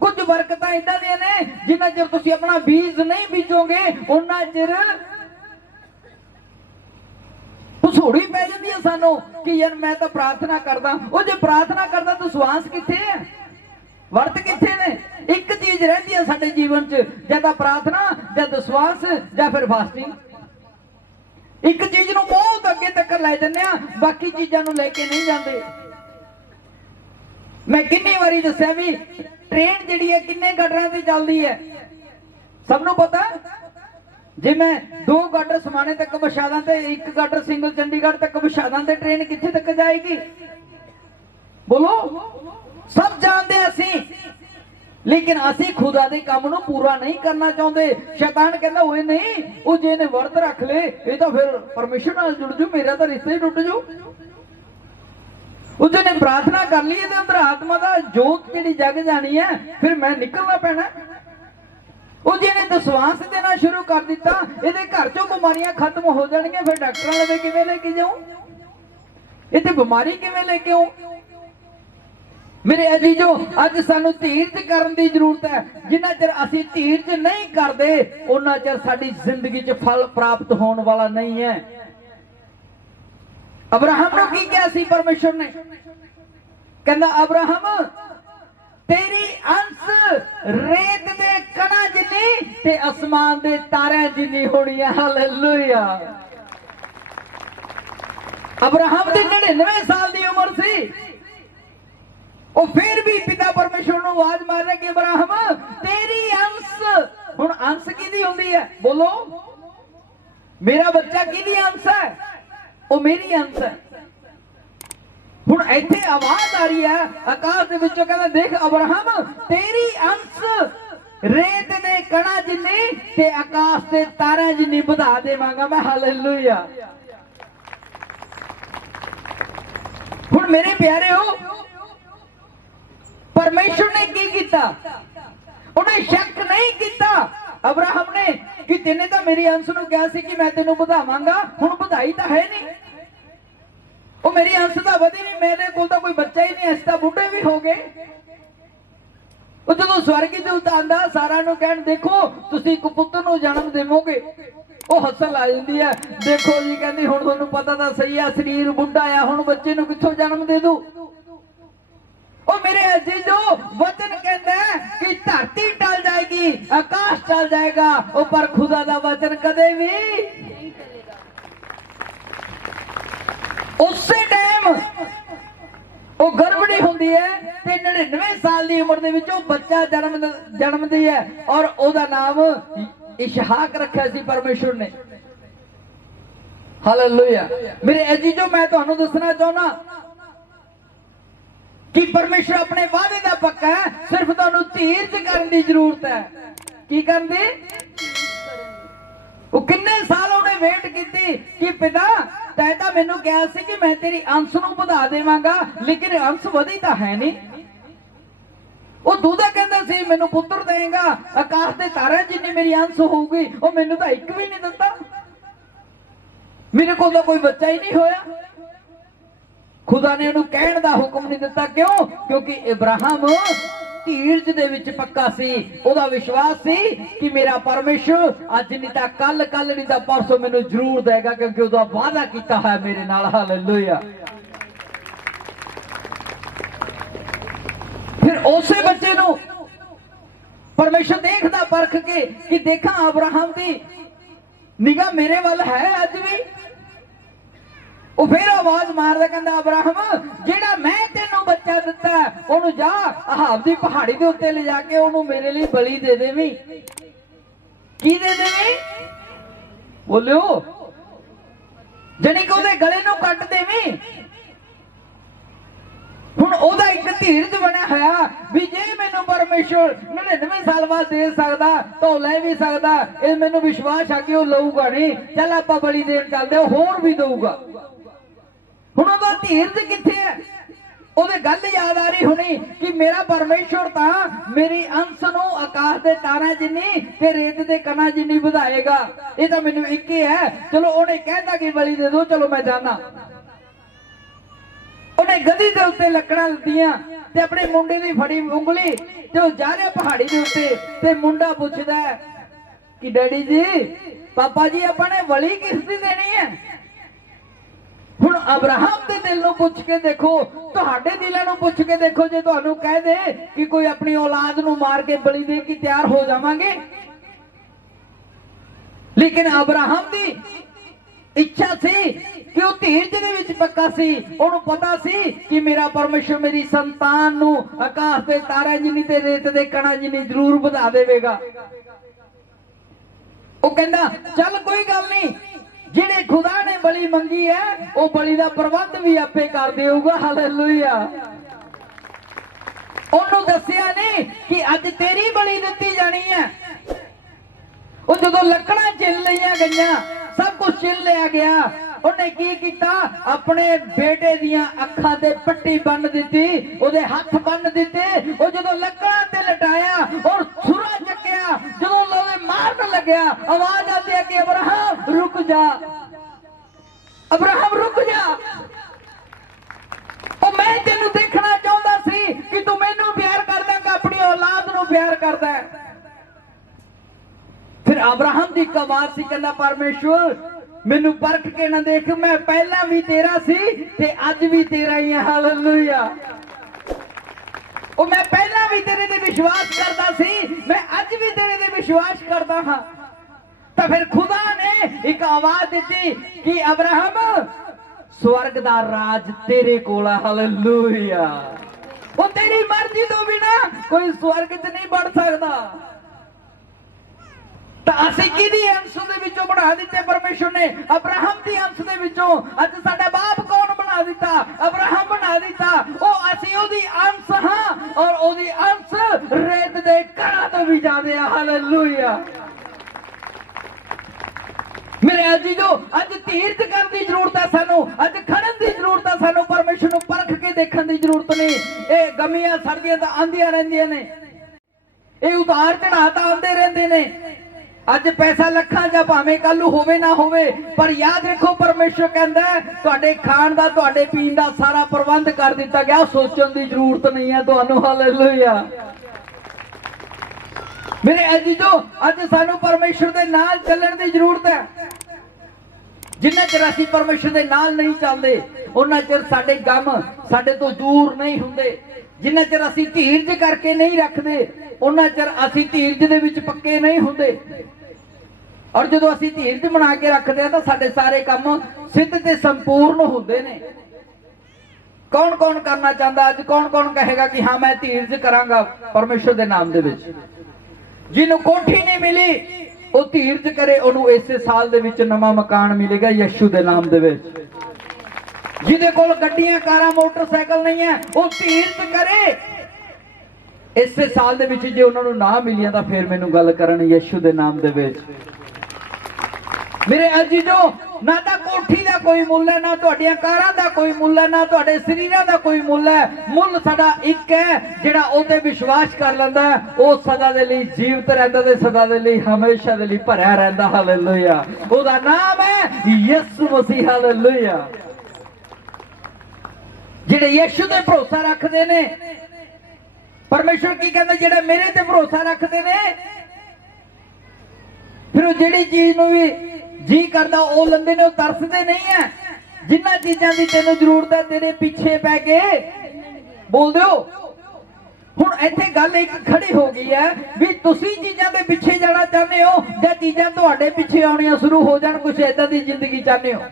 ਕੁਝ ਬਰਕਤਾਂ ਇਦਾਂ ਦੀਆਂ ਨੇ ਜਿੰਨਾ ਚਿਰ ਤੁਸੀਂ ਆਪਣਾ ਬੀਜ ਨਹੀਂ ਬੀਜੋਗੇ ਉਹਨਾਂ ਚਿਰ ਭਸੂੜੀ ਪੈ ਜਾਂਦੀ ਹੈ ਸਾਨੂੰ ਕਿ ਯਾਰ ਮੈਂ ਤਾਂ ਪ੍ਰਾਰਥਨਾ ਕਰਦਾ। ਉਹ ਜੇ ਪ੍ਰਾਰਥਨਾ ਕਰਦਾ ਤਾਂ ਵਿਸ਼ਵਾਸ ਕਿੱਥੇ ਹੈ, ਵਰਤ ਕਿੱਥੇ ਨੇ? ਇੱਕ ਚੀਜ਼ ਰਹਿੰਦੀ ਹੈ ਸਾਡੇ ਜੀਵਨ 'ਚ, ਜਾਂ ਤਾਂ ਪ੍ਰਾਰਥਨਾ ਜਾਂ ਵਿਸ਼ਵਾਸ ਜਾਂ ਫਿਰ ਫਾਸਟਿੰਗ। ਇੱਕ ਚੀਜ਼ ਨੂੰ ਬਹੁਤ ਅੱਗੇ ਤੱਕ ਲੈ ਜਾਂਦੇ ਆ, ਬਾਕੀ ਚੀਜ਼ਾਂ ਨੂੰ ਲੈ ਕੇ ਨਹੀਂ ਜਾਂਦੇ। ਮੈਂ ਕਿੰਨੀ ਵਾਰੀ ਦੱਸਿਆ ਵੀ ਟ੍ਰੇਨ ਜਿਹੜੀ ਹੈ ਕਿੰਨੇ ਗਾਡਰਾਂ ਤੇ ਚੱਲਦੀ ਹੈ, ਸਭ ਨੂੰ ਪਤਾ। ਜੇ ਮੈਂ 2 ਗਾਡਰ ਸਮਾਣੇ ਤੱਕ ਵਿਛਾ ਦਾਂ ਤੇ 1 ਗਾਡਰ ਸਿੰਗਲ ਚੰਡੀਗੜ੍ਹ ਤੱਕ ਵਿਛਾ ਦਾਂ ਤੇ ਟ੍ਰੇਨ ਕਿੱਥੇ ਤੱਕ ਜਾਏਗੀ? ਬੋਲੋ। ਸਭ ਜਾਣਦੇ ਅਸੀਂ, ਲੇਕਿਨ ਅਸੀਂ ਖੁਦਾ ਦੇ ਕੰਮ ਨੂੰ ਪੂਰਾ ਨਹੀਂ ਕਰਨਾ ਚਾਹੁੰਦੇ। ਸ਼ੈਤਾਨ ਕਹਿੰਦਾ ਓਏ ਨਹੀਂ, ਉਹ ਜੇ ਇਹਨੇ ਵਰਤ ਰੱਖ ਲੇ ਇਹ ਤਾਂ ਫਿਰ ਪਰਮੇਸ਼ਰ ਨਾਲ ਜੁੜ ਜੂ, ਮੇਰਾ ਤਾਂ ਰਿਸ਼ਤਾ ਹੀ ਟੁੱਟ ਜੂ। ਉਹ ਜਿਹਨੇ ਪ੍ਰਾਰਥਨਾ ਕਰ ਲਈ ਇਹਦੇ ਅੰਦਰ ਆਤਮਾ ਦਾ ਜੋਤ ਜਿਹੜੀ ਜਗ ਜਾਣੀ ਹੈ, ਫਿਰ ਮੈਂ ਨਿਕਲਣਾ ਪੈਣਾ। ਉਹ ਜਿਹਨੇ ਵਿਸ਼ਵਾਸ ਦੇਣਾ ਸ਼ੁਰੂ ਕਰ ਦਿੱਤਾ ਇਹਦੇ ਘਰ ਚੋਂ ਬਿਮਾਰੀਆਂ ਖਤਮ ਹੋ ਜਾਣਗੀਆਂ, ਫਿਰ ਡਾਕਟਰਾਂ ਲਵੇ ਕਿਵੇਂ ਲੈ ਕੇ ਜਾਉ? ਇਹ ਤੇ ਬਿਮਾਰੀ ਕਿਵੇਂ ਲੈ ਕੇ ਆਉ? ਮੇਰੇ ਅਜੀਜ਼ੋ ਅੱਜ ਸਾਨੂੰ ਧੀਰਜ ਕਰਨ ਦੀ ਜ਼ਰੂਰਤ ਹੈ। ਜਿੰਨਾ ਚਿਰ ਅਸੀਂ ਧੀਰਜ ਨਹੀਂ ਕਰਦੇ ਉਹਨਾਂ ਚਿਰ ਸਾਡੀ ਜ਼ਿੰਦਗੀ 'ਚ ਫਲ ਪ੍ਰਾਪਤ ਹੋਣ ਵਾਲਾ ਨਹੀਂ ਹੈ। ਅਬਰਾਹਮ ਨੂੰ ਕੀ ਕਿਹਾ ਸੀ ਪਰਮੇਸ਼ਰ ਨੇ? ਕਹਿੰਦਾ ਅਬਰਾਹਮ ਤੇਰੀ ਅੰਸ਼ ਰੇਤ ਦੇ ਕਣਾਂ ਜਿੰਨੀ ਤੇ ਅਸਮਾਨ ਦੇ ਤਾਰਿਆਂ ਜਿੰਨੀ ਹੋਣੀ ਹੈ। ਹਾਲੇਲੂਇਆ। ਅਬਰਾਹਮ ਦੀ 99 ਸਾਲ ਦੀ ਉਮਰ ਸੀ, ਉਹ ਫਿਰ ਵੀ ਪਿਤਾ ਪਰਮੇਸ਼ਰ ਨੂੰ ਆਵਾਜ਼ ਮਾਰ ਰਿਹਾ ਕਿ ਅਬਰਾਹਮ ਤੇਰੀ ਅੰਸ਼। ਹੁਣ ਅੰਸ਼ ਕਿਹਦੀ ਹੁੰਦੀ ਹੈ? ਬੋਲੋ। ਮੇਰਾ ਬੱਚਾ ਕਿਹਦੀ ਅੰਸ਼ ਹੈ? ਉਹ ਮੇਰੀ ਅੰਸ਼ ਹੈ। ਹੁਣ ਇੱਥੇ ਆਵਾਜ਼ ਆ ਰਹੀ ਹੈ ਆਕਾਸ਼ ਦੇ ਵਿੱਚੋਂ, ਕਹਿੰਦਾ ਦੇਖ ਅਬਰਾਹਮ ਤੇਰੀ ਅੰਸ਼ ਰੇਤ ਦੇ ਕਣਾਂ ਜਿੰਨੀ ਤੇ ਆਕਾਸ਼ ਦੇ ਤਾਰਿਆਂ ਜਿੰਨੀ ਵਧਾ ਦੇਵਾਂਗਾ ਮੈਂ। ਹਾਲੇਲੂਇਆ। ਹੁਣ ਮੇਰੇ ਪਿਆਰਿਓ ਪਰਮੇਸ਼ਰ ਨੇ ਕੀ ਕੀਤਾ? ਉਹਨੇ ਸ਼ੱਕ ਨਹੀਂ ਕੀਤਾ ਅਬਰਾਹਮ ਨੇ ਕਿ ਤੈਨੇ ਤਾਂ ਮੇਰੀ ਅੰਸ਼ ਨੂੰ ਕਿਹਾ ਸੀ ਕਿ ਮੈਂ ਤੈਨੂੰ ਵਧਾਵਾਂਗਾ, ਹੁਣ ਵਧਾਈ ਤਾਂ ਹੈ ਨਹੀਂ। ਉਹ ਮੇਰੀ ਅੰਸ਼ ਤਾਂ ਵਧੀ ਨਹੀਂ, ਮੇਰੇ ਕੋਲ ਤਾਂ ਕੋਈ ਬੱਚਾ ਹੀ ਨਹੀਂ, ਅਸੀਂ ਤਾਂ ਬੁੱਢੇ ਵੀ ਹੋ ਗਏ। ਉਹ ਜਦੋਂ ਸਵਰਗੀ ਦੂਤ ਆਂਦਾ ਸਾਰਿਆਂ ਨੂੰ ਕਹਿਣ ਦੇਖੋ ਤੁਸੀਂ ਇੱਕ ਪੁੱਤਰ ਨੂੰ ਜਨਮ ਦੇਵੋਗੇ, ਉਹ ਹੱਸਣ ਲੱਗ ਜਾਂਦੀ ਹੈ। ਦੇਖੋ ਜੀ ਕਹਿੰਦੀ ਹੁਣ ਤੁਹਾਨੂੰ ਪਤਾ ਤਾਂ ਸਹੀ ਆ ਸਰੀਰ ਬੁੱਢਾ ਆ, ਹੁਣ ਬੱਚੇ ਨੂੰ ਕਿੱਥੋਂ ਜਨਮ ਦੇ ਦੂ? ਉਹ ਮੇਰੇ ਅਜ਼ੀਜ਼ੋ ਵਚਨ ਕਹਿੰਦਾ ਕਿ ਧਰਤੀ ਟਲ ਜਾਏਗੀ, ਆਕਾਸ਼ ਟਲ ਜਾਏਗਾ, ਉਹ ਪਰ ਖੁਦਾ ਦਾ ਵਚਨ ਕਦੇ ਵੀ ਉਸੇ ਟਾਈਮ ਉਹ ਗਰਭਣੀ ਹੁੰਦੀ ਹੈ ਤੇ 99 ਸਾਲ ਦੀ ਉਮਰ ਦੇ ਵਿੱਚ ਉਹ ਬੱਚਾ ਜਨਮਦੀ ਹੈ ਔਰ ਉਹਦਾ ਨਾਮ ਇਸ਼ਹਾਕ ਰੱਖਿਆ ਸੀ ਪਰਮੇਸ਼ਰ ਨੇ। ਹਾਲੇਲੂਇਆ। ਮੇਰੇ ਅਜ਼ੀਜ਼ੋ ਮੈਂ ਤੁਹਾਨੂੰ ਦੱਸਣਾ ਚਾਹੁੰਦਾ ਕਿ ਪਰਮੇਸ਼ਰ ਆਪਣੇ ਵਾਅਦੇ ਦਾ ਪੱਕਾ ਹੈ, ਸਿਰਫ ਤੁਹਾਨੂੰ ਧੀਰਜ ਕਰਨ ਦੀ ਜ਼ਰੂਰਤ ਹੈ। ਕੀ ਕਰਨ ਦੀ? ਉਹ ਕਿੰਨੇ ਸਾਲ ਉਹਨੇ ਵੇਟ ਕੀਤੀ ਕਿ ਪਿਤਾ ਤੈਂ ਤਾਂ ਮੈਨੂੰ ਕਿਹਾ ਸੀ ਕਿ ਮੈਂ ਤੇਰੀ ਅੰਸ਼ ਨੂੰ ਵਧਾ ਦੇਵਾਂਗਾ, ਲੇਕਿਨ ਅੰਸ਼ ਵਧੀ ਤਾਂ ਹੈ ਨਹੀਂ। ਉਹ ਦੂਦਾ ਕਹਿੰਦਾ ਸੀ ਮੈਨੂੰ ਪੁੱਤਰ ਦੇਗਾ, ਆਕਾਸ਼ ਦੇ ਤਾਰਿਆਂ ਜਿੰਨੀ ਮੇਰੀ ਅੰਸ਼ ਹੋਊਗੀ, ਉਹ ਮੈਨੂੰ ਤਾਂ ਇੱਕ ਵੀ ਨਹੀਂ ਦਿੱਤਾ। ਮੇਰੇ ਕੋਲ ਤਾਂ ਕੋਈ ਬੱਚਾ ਹੀ ਨਹੀਂ ਹੋਇਆ। ਖੁਦਾ ਨੇ ਉਹਨੂੰ ਕਹਿਣ ਦਾ ਹੁਕਮ ਨਹੀਂ ਦਿੱਤਾ। ਕਿਉਂ? ਕਿਉਂਕਿ ਇਬਰਾਹਿਮ ਧੀਰਜ ਦੇ ਵਿੱਚ ਪੱਕਾ ਸੀ। ਉਹਦਾ ਵਿਸ਼ਵਾਸ ਸੀ ਕਿ ਮੇਰਾ ਪਰਮੇਸ਼ਰ ਅੱਜ ਨਹੀਂ ਤਾਂ ਕੱਲ, ਕੱਲ ਨਹੀਂ ਤਾਂ ਪਰਸੋਂ ਮੈਨੂੰ ਜ਼ਰੂਰ ਦੇਗਾ, ਕਿਉਂਕਿ ਉਹਦਾ ਵਾਅਦਾ ਕੀਤਾ ਹੈ ਮੇਰੇ ਨਾਲ। ਹਾਲੇਲੂਇਆ। ਫਿਰ ਉਸੇ ਬੱਚੇ ਨੂੰ ਪਰਮੇਸ਼ਰ ਦੇਖਦਾ ਪਰਖ ਕੇ ਕਿ ਦੇਖਾਂ ਅਬਰਾਹਮ ਦੀ ਨਿਗਾਹ ਮੇਰੇ ਵੱਲ ਹੈ ਅੱਜ ਵੀ। ਉਹ ਫਿਰ ਆਵਾਜ਼ ਮਾਰਦਾ ਕਹਿੰਦਾ ਅਬਰਾਹਮ ਜਿਹੜਾ ਮੈਂ ਤੈਨੂੰ ਬੱਚਾ ਦਿੱਤਾ ਉਹਨੂੰ ਜਾ ਆਹਾਬ ਦੀ ਪਹਾੜੀ ਦੇ ਉੱਤੇ ਲਿਜਾ ਕੇ ਉਹਨੂੰ ਮੇਰੇ ਲਈ ਬਲੀ ਦੇ ਦੇਵੀਂ। ਕੀ ਦੇ ਦੇਵੀਂ? ਬੋਲਿਓ। ਜਾਣੀ ਕਿ ਉਹਦੇ ਗਲੇ ਨੂੰ ਕੱਟ ਦੇਵੀਂ। ਹੁਣ ਉਹਦਾ ਇੱਕ ਧੀਰਜ ਬਣਿਆ ਹੋਇਆ ਵੀ ਜੇ ਮੈਨੂੰ ਪਰਮੇਸ਼ਰ 99 ਸਾਲ ਬਾਅਦ ਦੇ ਸਕਦਾ ਤਾਂ ਉਹ ਲੈ ਵੀ ਸਕਦਾ। ਇਹ ਮੈਨੂੰ ਵਿਸ਼ਵਾਸ ਆ ਕਿ ਉਹ ਲਊਗਾ ਨਹੀਂ। ਚੱਲ ਆਪਾਂ ਬਲੀ ਦੇਣ ਚੱਲਦੇ, ਹੋਰ ਵੀ ਦਊਗਾ। ਹੁਣ ਉਹਦਾ ਧੀਰਜ ਕਿੱਥੇ ਹੈ? ਉਹਦੇ ਗੱਲ ਯਾਦ ਆ ਰਹੀ ਹੋਣੀ ਕਿ ਮੇਰਾ ਪਰਮੇਸ਼ਵਰ ਤਾਂ ਮੇਰੀ ਅੰਸ਼ ਨੂੰ ਆਕਾਸ਼ ਦੇ ਤਾਰਿਆਂ ਜਿੰਨੀ ਤੇ ਰੇਤ ਦੇ ਕਣਾਂ ਜਿੰਨੀ ਵਧਾਏਗਾ। ਇਹ ਤਾਂ ਮੈਨੂੰ ਇੱਕ ਹੀ ਹੈ। ਚਲੋ ਉਹਨੇ ਕਹਿਤਾ ਕਿ ਬਲੀ ਦੇ ਦਿਓ, ਚਲੋ ਮੈਂ ਜਾਣਾ। ਉਹਨੇ ਗਦੀ ਦੇ ਉੱਤੇ ਲੱਕੜਾਂ ਲੱਦੀਆਂ ਤੇ ਆਪਣੇ ਮੁੰਡੇ ਦੀ ਫੜੀ ਉਂਗਲੀ ਤੇ ਉਹ ਜਾ ਰਿਹਾ ਪਹਾੜੀ ਦੇ ਉੱਤੇ। ਤੇ ਮੁੰਡਾ ਪੁੱਛਦਾ ਕਿ ਡੈਡੀ ਜੀ, ਪਾਪਾ ਜੀ, ਆਪਾਂ ਨੇ ਬਲੀ ਕਿਸ ਦੀ ਦੇਣੀ ਹੈ? ਹੁਣ ਅਬਰਾਹਮ ਦੇ ਦਿਲ ਨੂੰ ਪੁੱਛ ਕੇ ਦੇਖੋ, ਤੁਹਾਡੇ ਦਿਲਾਂ ਨੂੰ ਪੁੱਛ ਕੇ ਦੇਖੋ, ਜੇ ਤੁਹਾਨੂੰ ਕਹਿ ਦੇ ਕਿ ਕੋਈ ਆਪਣੀ ਔਲਾਦ ਨੂੰ ਮਾਰ ਕੇ ਬਲੀ ਦੇ ਕੇ ਤਿਆਰ ਹੋ ਜਾਵਾਂਗੇ? ਲੇਕਿਨ ਅਬਰਾਹਮ ਦੀ ਇੱਛਾ ਸੀ ਕਿ ਉਹ ਧੀਰਜ ਦੇ ਵਿੱਚ ਪੱਕਾ ਸੀ। ਉਹਨੂੰ ਪਤਾ ਸੀ ਕਿ ਮੇਰਾ ਪਰਮੇਸ਼ਰ ਮੇਰੀ ਸੰਤਾਨ ਨੂੰ ਆਕਾਸ਼ ਦੇ ਤਾਰਿਆਂ ਜਿੰਨੀ ਤੇ ਰੇਤ ਦੇ ਕਣਾਂ ਜਿੰਨੀ ਜ਼ਰੂਰ ਵਧਾ ਦੇਵੇਗਾ। ਉਹ ਕਹਿੰਦਾ ਚੱਲ ਕੋਈ ਗੱਲ ਨਹੀਂ, ਜਿਹੜੇ ਖੁਦਾ ਨੇ ਬਲੀ ਮੰਗੀ ਹੈ ਉਹ ਬਲੀ ਦਾ ਪ੍ਰਬੰਧ ਵੀ ਆਪੇ ਕਰ ਦੇਊਗਾ। ਹਾਲੇਲੂਇਆ। ਉਹਨੂੰ ਦੱਸਿਆ ਨਹੀਂ ਕਿ ਅੱਜ ਤੇਰੀ ਬਲੀ ਦਿੱਤੀ ਜਾਣੀ ਹੈ। ਉਹ ਜਦੋਂ ਲੱਕੜਾਂ ਛਿਲ ਲਈਆਂ ਗਈਆਂ, ਸਭ ਕੁਝ ਛਿਲ ਲਿਆ ਗਿਆ, ਉਹਨੇ ਕੀ ਕੀਤਾ? ਆਪਣੇ ਬੇਟੇ ਦੀਆਂ ਅੱਖਾਂ ਤੇ ਪੱਟੀ ਬੰਨ ਦਿੱਤੀ, ਉਹਦੇ ਹੱਥ ਬੰਨ ਦਿੱਤੇ। ਉਹ ਜਦੋਂ ਲੱਕੜਾਂ ਤੇ ਲਟਾਇਆ ਔਰ ਛੁਰਾ ਚੱਕਿਆ, ਜਦੋਂ ਉਹਦੇ ਮਾਰਨ ਲੱਗਿਆ, ਆਵਾਜ਼ ਆਉਂਦੀ ਹੈ ਕਿ ਅਬਰਾਹਮ ਰੁਕ ਜਾ, ਅਬਰਾਹਮ ਰੁਕ ਜਾ। ਉਹ ਮੈਂ ਤੈਨੂੰ ਦੇਖਣਾ ਚਾਹੁੰਦਾ ਸੀ ਕਿ ਤੂੰ ਮੈਨੂੰ ਪਿਆਰ ਕਰਦਾ ਕਿ ਆਪਣੀ ਔਲਾਦ ਨੂੰ ਪਿਆਰ ਕਰਦਾ ਹੈ। ਫਿਰ ਅਬਰਾਹਮ ਦੀ ਆਵਾਜ਼ ਸੀ, ਕਹਿੰਦਾ ਪਰਮੇਸ਼ਵਰ ਮੈਨੂੰ ਪਰਖ ਕੇ ਨਾ ਦੇਖ, ਮੈਂ ਪਹਿਲਾਂ ਵੀ ਤੇਰਾ ਸੀ ਤੇ ਅੱਜ ਵੀ ਤੇਰਾ ਹੀ ਹੈ। ਹਾਲੇਲੂਇਆ। ਉਹ ਮੈਂ ਪਹਿਲਾਂ ਵੀ ਤੇਰੇ ਤੇ ਵਿਸ਼ਵਾਸ ਕਰਦਾ ਸੀ, ਮੈਂ ਅੱਜ ਵੀ ਤੇਰੇ ਤੇ ਵਿਸ਼ਵਾਸ ਕਰਦਾ ਹਾਂ। ਤਾਂ ਫਿਰ ਖੁਦਾ ਨੇ ਇੱਕ ਆਵਾਜ਼ ਦਿੱਤੀ ਕਿ ਅਬਰਾਹਮ ਸਵਰਗ ਦਾ ਰਾਜ ਤੇਰੇ ਕੋਲ ਹੈ। ਹਾਲੇਲੂਇਆ। ਉਹ ਤੇਰੀ ਮਰਜ਼ੀ ਤੋਂ ਬਿਨਾ ਕੋਈ ਸਵਰਗ 'ਚ ਨਹੀਂ ਵੜ ਸਕਦਾ। ਤਾਂ ਅਸੀਂ ਕਿਹਦੀ ਅੰਸ਼ ਦੇ ਵਿੱਚੋਂ ਬਣਾ ਦਿੱਤੇ? ਪਰਮੇਸ਼ਰ ਨੇ ਅਬਰਾਹਮ ਦੀ ਅੰਸ਼ ਦੇ ਵਿੱਚੋਂ। ਅੱਜ ਸਾਡਾ ਬਾਪ ਕੌਣ ਬਣਾ ਦਿੱਤਾ? ਅਬਰਾਹਮ ਬਣਾ ਦਿੱਤਾ। ਉਹ ਅਸੀਂ ਉਹਦੀ ਅੰਸ਼ ਹਾਂ ਔਰ ਉਹਦੀ ਅੰਸ਼ ਰੇਤ ਦੇ ਕਣਾਂ ਤੋਂ ਵੀ ਜ਼ਿਆਦਾ ਆ। ਹਾਲੇਲੂਇਆ। ਮੇਰੇ ਅਜੀਜ਼ੋ, ਅੱਜ ਧੀਰਜ ਕਰਨ ਦੀ ਜ਼ਰੂਰਤ ਹੈ ਸਾਨੂੰ, ਅੱਜ ਖੜਨ ਦੀ ਜ਼ਰੂਰਤ ਹੈ ਸਾਨੂੰ। ਪਰਮੇਸ਼ਰ ਨੂੰ ਪਰਖ ਕੇ ਦੇਖਣ ਦੀ ਜ਼ਰੂਰਤ ਨਹੀਂ। ਇਹ ਗਮੀਆਂ ਸਰਦੀਆਂ ਤਾਂ ਆਂਦੀਆਂ ਰਹਿੰਦੀਆਂ ਨੇ, ਇਹ ਉਤਾਰ ਚੜਾਅ ਤਾਂ ਆਉਂਦੇ ਰਹਿੰਦੇ ਨੇ। ਅੱਜ ਪੈਸਾ ਲੱਖਾਂ ਜਾਂ ਭਾਵੇਂ ਕੱਲ ਨੂੰ ਹੋਵੇ ਨਾ ਹੋਵੇ, ਪਰ ਯਾਦ ਰੱਖੋ ਪਰਮੇਸ਼ਰ ਕਹਿੰਦਾ ਤੁਹਾਡੇ ਖਾਣ ਦਾ, ਤੁਹਾਡੇ ਪੀਣ ਦਾ ਸਾਰਾ ਪ੍ਰਬੰਧ ਕਰ ਦਿੱਤਾ ਗਿਆ। ਸੋਚਣ ਦੀ ਜ਼ਰੂਰਤ ਨਹੀਂ ਹੈ ਤੁਹਾਨੂੰ। ਹਾਲੇਲੂਇਆ। ਮੇਰੇ ਅਜੀਜ਼ੋ, ਅੱਜ ਸਾਨੂੰ ਪਰਮੇਸ਼ਰ ਦੇ ਨਾਲ ਚੱਲਣ ਦੀ ਜ਼ਰੂਰਤ ਹੈ। ਜਿੰਨਾ ਚਿਰ ਅਸੀਂ ਪਰਮੇਸ਼ਰ ਦੇ ਨਾਲ ਨਹੀਂ ਚੱਲਦੇ, ਉਹਨਾਂ ਚਿਰ ਸਾਡੇ ਗਮ ਸਾਡੇ ਤੋਂ ਦੂਰ ਨਹੀਂ ਹੁੰਦੇ। ਜਿੰਨਾ ਚਿਰ ਅਸੀਂ ਧੀਰਜ ਕਰਕੇ ਨਹੀਂ ਰੱਖਦੇ, ਉਹਨਾਂ ਚਿਰ ਅਸੀਂ ਧੀਰਜ ਦੇ ਵਿੱਚ ਪੱਕੇ ਨਹੀਂ ਹੁੰਦੇ। ਔਰ ਜਦੋਂ ਅਸੀਂ ਧੀਰਜ ਬਣਾ ਕੇ ਰੱਖਦੇ ਆ ਤਾਂ ਸਾਡੇ ਸਾਰੇ ਕੰਮ ਸਿੱਧ ਤੇ ਸੰਪੂਰਨ ਹੁੰਦੇ ਨੇ। ਕੌਣ ਕੌਣ ਕਰਨਾ ਚਾਹੁੰਦਾ? ਅੱਜ ਕੌਣ ਕੌਣ ਕਹੇਗਾ ਕਿ ਹਾਂ ਮੈਂ ਧੀਰਜ ਕਰਾਂਗਾ ਪਰਮੇਸ਼ਰ ਦੇ ਨਾਮ ਦੇ ਵਿੱਚ? ਜਿਹਨੂੰ ਕੋਠੀ ਨਹੀਂ ਮਿਲੀ ਉਹ ਧੀਰਜ ਕਰੇ, ਉਹਨੂੰ ਇਸੇ ਸਾਲ ਦੇ ਵਿੱਚ ਨਵਾਂ ਮਕਾਨ ਮਿਲੇਗਾ ਯਿਸੂ ਦੇ ਨਾਮ ਦੇ ਵਿੱਚ। ਜਿਹਦੇ ਕੋਲ ਗੱਡੀਆਂ, ਕਾਰਾਂ, ਮੋਟਰਸਾਈਕਲ ਨਹੀਂ ਹੈ, ਉਹ ਧੀਰਜ ਕਰੇ। ਇਸੇ ਸਾਲ ਦੇ ਵਿੱਚ ਜੇ ਉਹਨਾਂ ਨੂੰ ਨਾ ਮਿਲੀਆਂ ਤਾਂ ਫਿਰ ਮੈਨੂੰ ਗੱਲ ਕਰਨ ਯਿਸੂ ਦੇ ਨਾਮ ਦੇ ਵਿੱਚ। ਮੇਰੇ ਅਜੀਜ਼ੋ, ਨਾ ਤਾਂ ਕੋਠੀ ਦਾ ਕੋਈ ਮੁੱਲ ਹੈ, ਨਾ ਤੁਹਾਡੀਆਂ ਕਾਰਾਂ ਦਾ ਕੋਈ ਮੁੱਲ ਹੈ, ਨਾ ਤੁਹਾਡੇ ਸਰੀਰਾਂ ਦਾ ਕੋਈ ਮੁੱਲ ਹੈ। ਮੁੱਲ ਸਾਡਾ ਇੱਕ ਹੈ, ਜਿਹੜਾ ਉਹਤੇ ਵਿਸ਼ਵਾਸ ਕਰ ਲੈਂਦਾ ਉਹ ਸਦਾ ਦੇ ਲਈ ਜੀਵਤ ਰਹਿੰਦਾ ਤੇ ਸਦਾ ਦੇ ਲਈ, ਹਮੇਸ਼ਾ ਦੇ ਲਈ ਭਰਿਆ ਰਹਿੰਦਾ। ਹਾਲੇਲੂਇਆ। ਉਹਦਾ ਨਾਮ ਹੈ ਯਿਸੂ ਮਸੀਹ। ਹਾਲੇਲੂਇਆ। ਜਿਹੜੇ ਯਿਸੂ ਤੇ ਭਰੋਸਾ ਰੱਖਦੇ ਨੇ, ਪਰਮੇਸ਼ਰ ਕੀ ਕਹਿੰਦਾ? ਜਿਹੜੇ ਮੇਰੇ ਤੇ ਭਰੋਸਾ ਰੱਖਦੇ ਨੇ, ਫਿਰ ਉਹ ਜਿਹੜੀ ਚੀਜ਼ ਨੂੰ ਵੀ ਜੀ ਕਰਦਾ ਉਹ ਲੈਂਦੇ ਨੇ, ਉਹ ਤਰਸਦੇ ਨਹੀਂ ਹੈ। ਜਿੰਨਾ ਚੀਜ਼ਾਂ ਦੀ ਤੈਨੂੰ ਜ਼ਰੂਰਤ ਹੈ ਤੇਰੇ ਪਿੱਛੇ ਪੈ ਕੇ ਬੋਲ ਦਿਓ। ਹੁਣ ਇੱਥੇ ਗੱਲ ਇੱਕ ਖੜੀ ਹੋ ਗਈ ਹੈ ਵੀ ਤੁਸੀਂ ਚੀਜ਼ਾਂ ਦੇ ਪਿੱਛੇ ਜਾਣਾ ਚਾਹੁੰਦੇ ਹੋ ਜਾਂ ਚੀਜ਼ਾਂ ਤੁਹਾਡੇ ਪਿੱਛੇ ਆਉਣੀਆਂ ਸ਼ੁਰੂ ਹੋ ਜਾਣ? ਕੁਝ ਏਦਾਂ ਦੀ ਜ਼ਿੰਦਗੀ ਚਾਹੁੰਦੇ ਹੋ?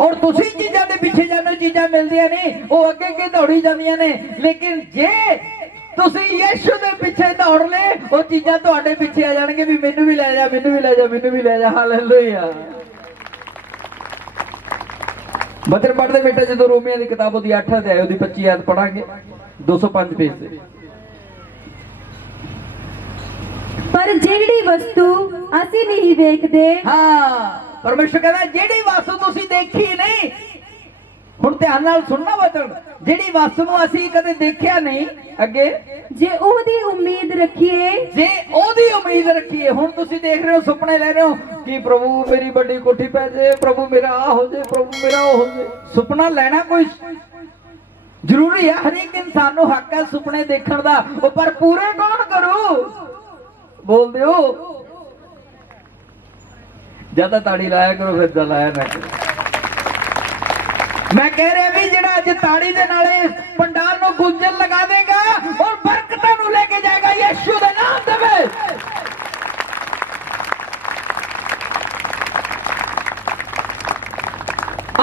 ਔਰ ਤੁਸੀਂ ਚੀਜ਼ਾਂ ਦੇ ਪਿੱਛੇ ਜਾਂਦੇ ਹੋ, ਚੀਜ਼ਾਂ ਮਿਲਦੀਆਂ ਨਹੀਂ, ਉਹ ਅੱਗੇ ਅੱਗੇ ਦੌੜੀ ਜਾਂਦੀਆਂ ਨੇ। ਲੇਕਿਨ ਜੇ ਤੁਸੀਂ ਯਿਸੂ ਦੇ ਪਿੱਛੇ ਦੌੜ ਲੈ, ਉਹ ਚੀਜ਼ਾਂ ਤੁਹਾਡੇ ਪਿੱਛੇ ਆ ਜਾਣਗੇ ਵੀ ਮੈਨੂੰ ਵੀ ਲੈ ਜਾ, ਮੈਨੂੰ ਵੀ ਲੈ ਜਾ, ਮੈਨੂੰ ਵੀ ਲੈ ਜਾ। ਹਾਲੇਲੂਇਆ। ਬਚਨ ਪੜ੍ਹਦੇ ਬੇਟਾ, ਜਦੋਂ ਰੋਮੀਆਂ ਦੀ ਕਿਤਾਬ ਉਹਦੀ 8 ਅਧਿਆਇ ਉਹਦੀ 25 ਆਇਤ ਪੜਾਂਗੇ, 205 ਪੇਜ ਤੇ। ਪਰ ਜਿਹੜੀ ਵਸਤੂ ਅਸੀਂ ਨਹੀਂ ਵੇਖਦੇ, ਹਾਂ, ਪਰਮੇਸ਼ਰ ਕਹਿੰਦਾ ਜਿਹੜੀ ਵਸਤੂ ਤੁਸੀਂ ਦੇਖੀ ਨਹੀਂ, ਹੁਣ ਧਿਆਨ ਨਾਲ ਸੁਣਨਾ ਵਚਨ, ਜਿਹੜੀ ਵਸਤੂ ਨੂੰ ਅਸੀਂ ਕਦੇ ਦੇਖਿਆ ਨਹੀਂ ਅੱਗੇ, ਜੇ ਉਹਦੀ ਉਮੀਦ ਰੱਖੀਏ, ਜੇ ਉਹਦੀ ਉਮੀਦ ਰੱਖੀਏ। ਹੁਣ ਤੁਸੀਂ ਦੇਖ ਰਹੇ ਹੋ, ਸੁਪਨੇ ਲੈ ਰਹੇ ਹੋ ਕਿ ਪ੍ਰਭੂ ਮੇਰੀ ਵੱਡੀ ਕੋਠੀ ਪੈ ਜੇ, ਪ੍ਰਭੂ ਮੇਰਾ ਆ ਹੋ ਜੇ, ਪ੍ਰਭੂ ਮੇਰਾ ਉਹ ਹੋ ਜੇ। ਸੁਪਨਾ ਲੈਣਾ ਕੋਈ ਜ਼ਰੂਰੀ ਹੈ, ਹਰੇਕ ਇਨਸਾਨ ਨੂੰ ਹੱਕ ਹੈ ਸੁਪਨੇ ਦੇਖਣ ਦਾ, ਉਹ ਪਰ ਪੂਰੇ ਕੌਣ ਕਰੂ? ਬੋਲਦੇ ਹੋ ਜਿਆਦਾ ਤਾੜੀ ਲਾਇਆ ਕਰੋ, ਫਿਰ ਤਾਂ ਲਾਇਆ ਨਾ ਕਰੋ। ਮੈਂ ਕਹਿ ਰਿਹਾ ਵੀ ਜਿਹੜਾ ਅੱਜ ਤਾੜੀ ਦੇ ਨਾਲੇ ਪੰਡਾਲ ਨੂੰ ਗੁੰਝਲ ਲਗਾ ਦੇਗਾ ਔਰ ਬਰਕਤਾਂ ਨੂੰ ਲੈ ਕੇ ਜਾਏਗਾ ਯਿਸੂ ਦੇ ਨਾਮ ਦੇ ਵਿੱਚ।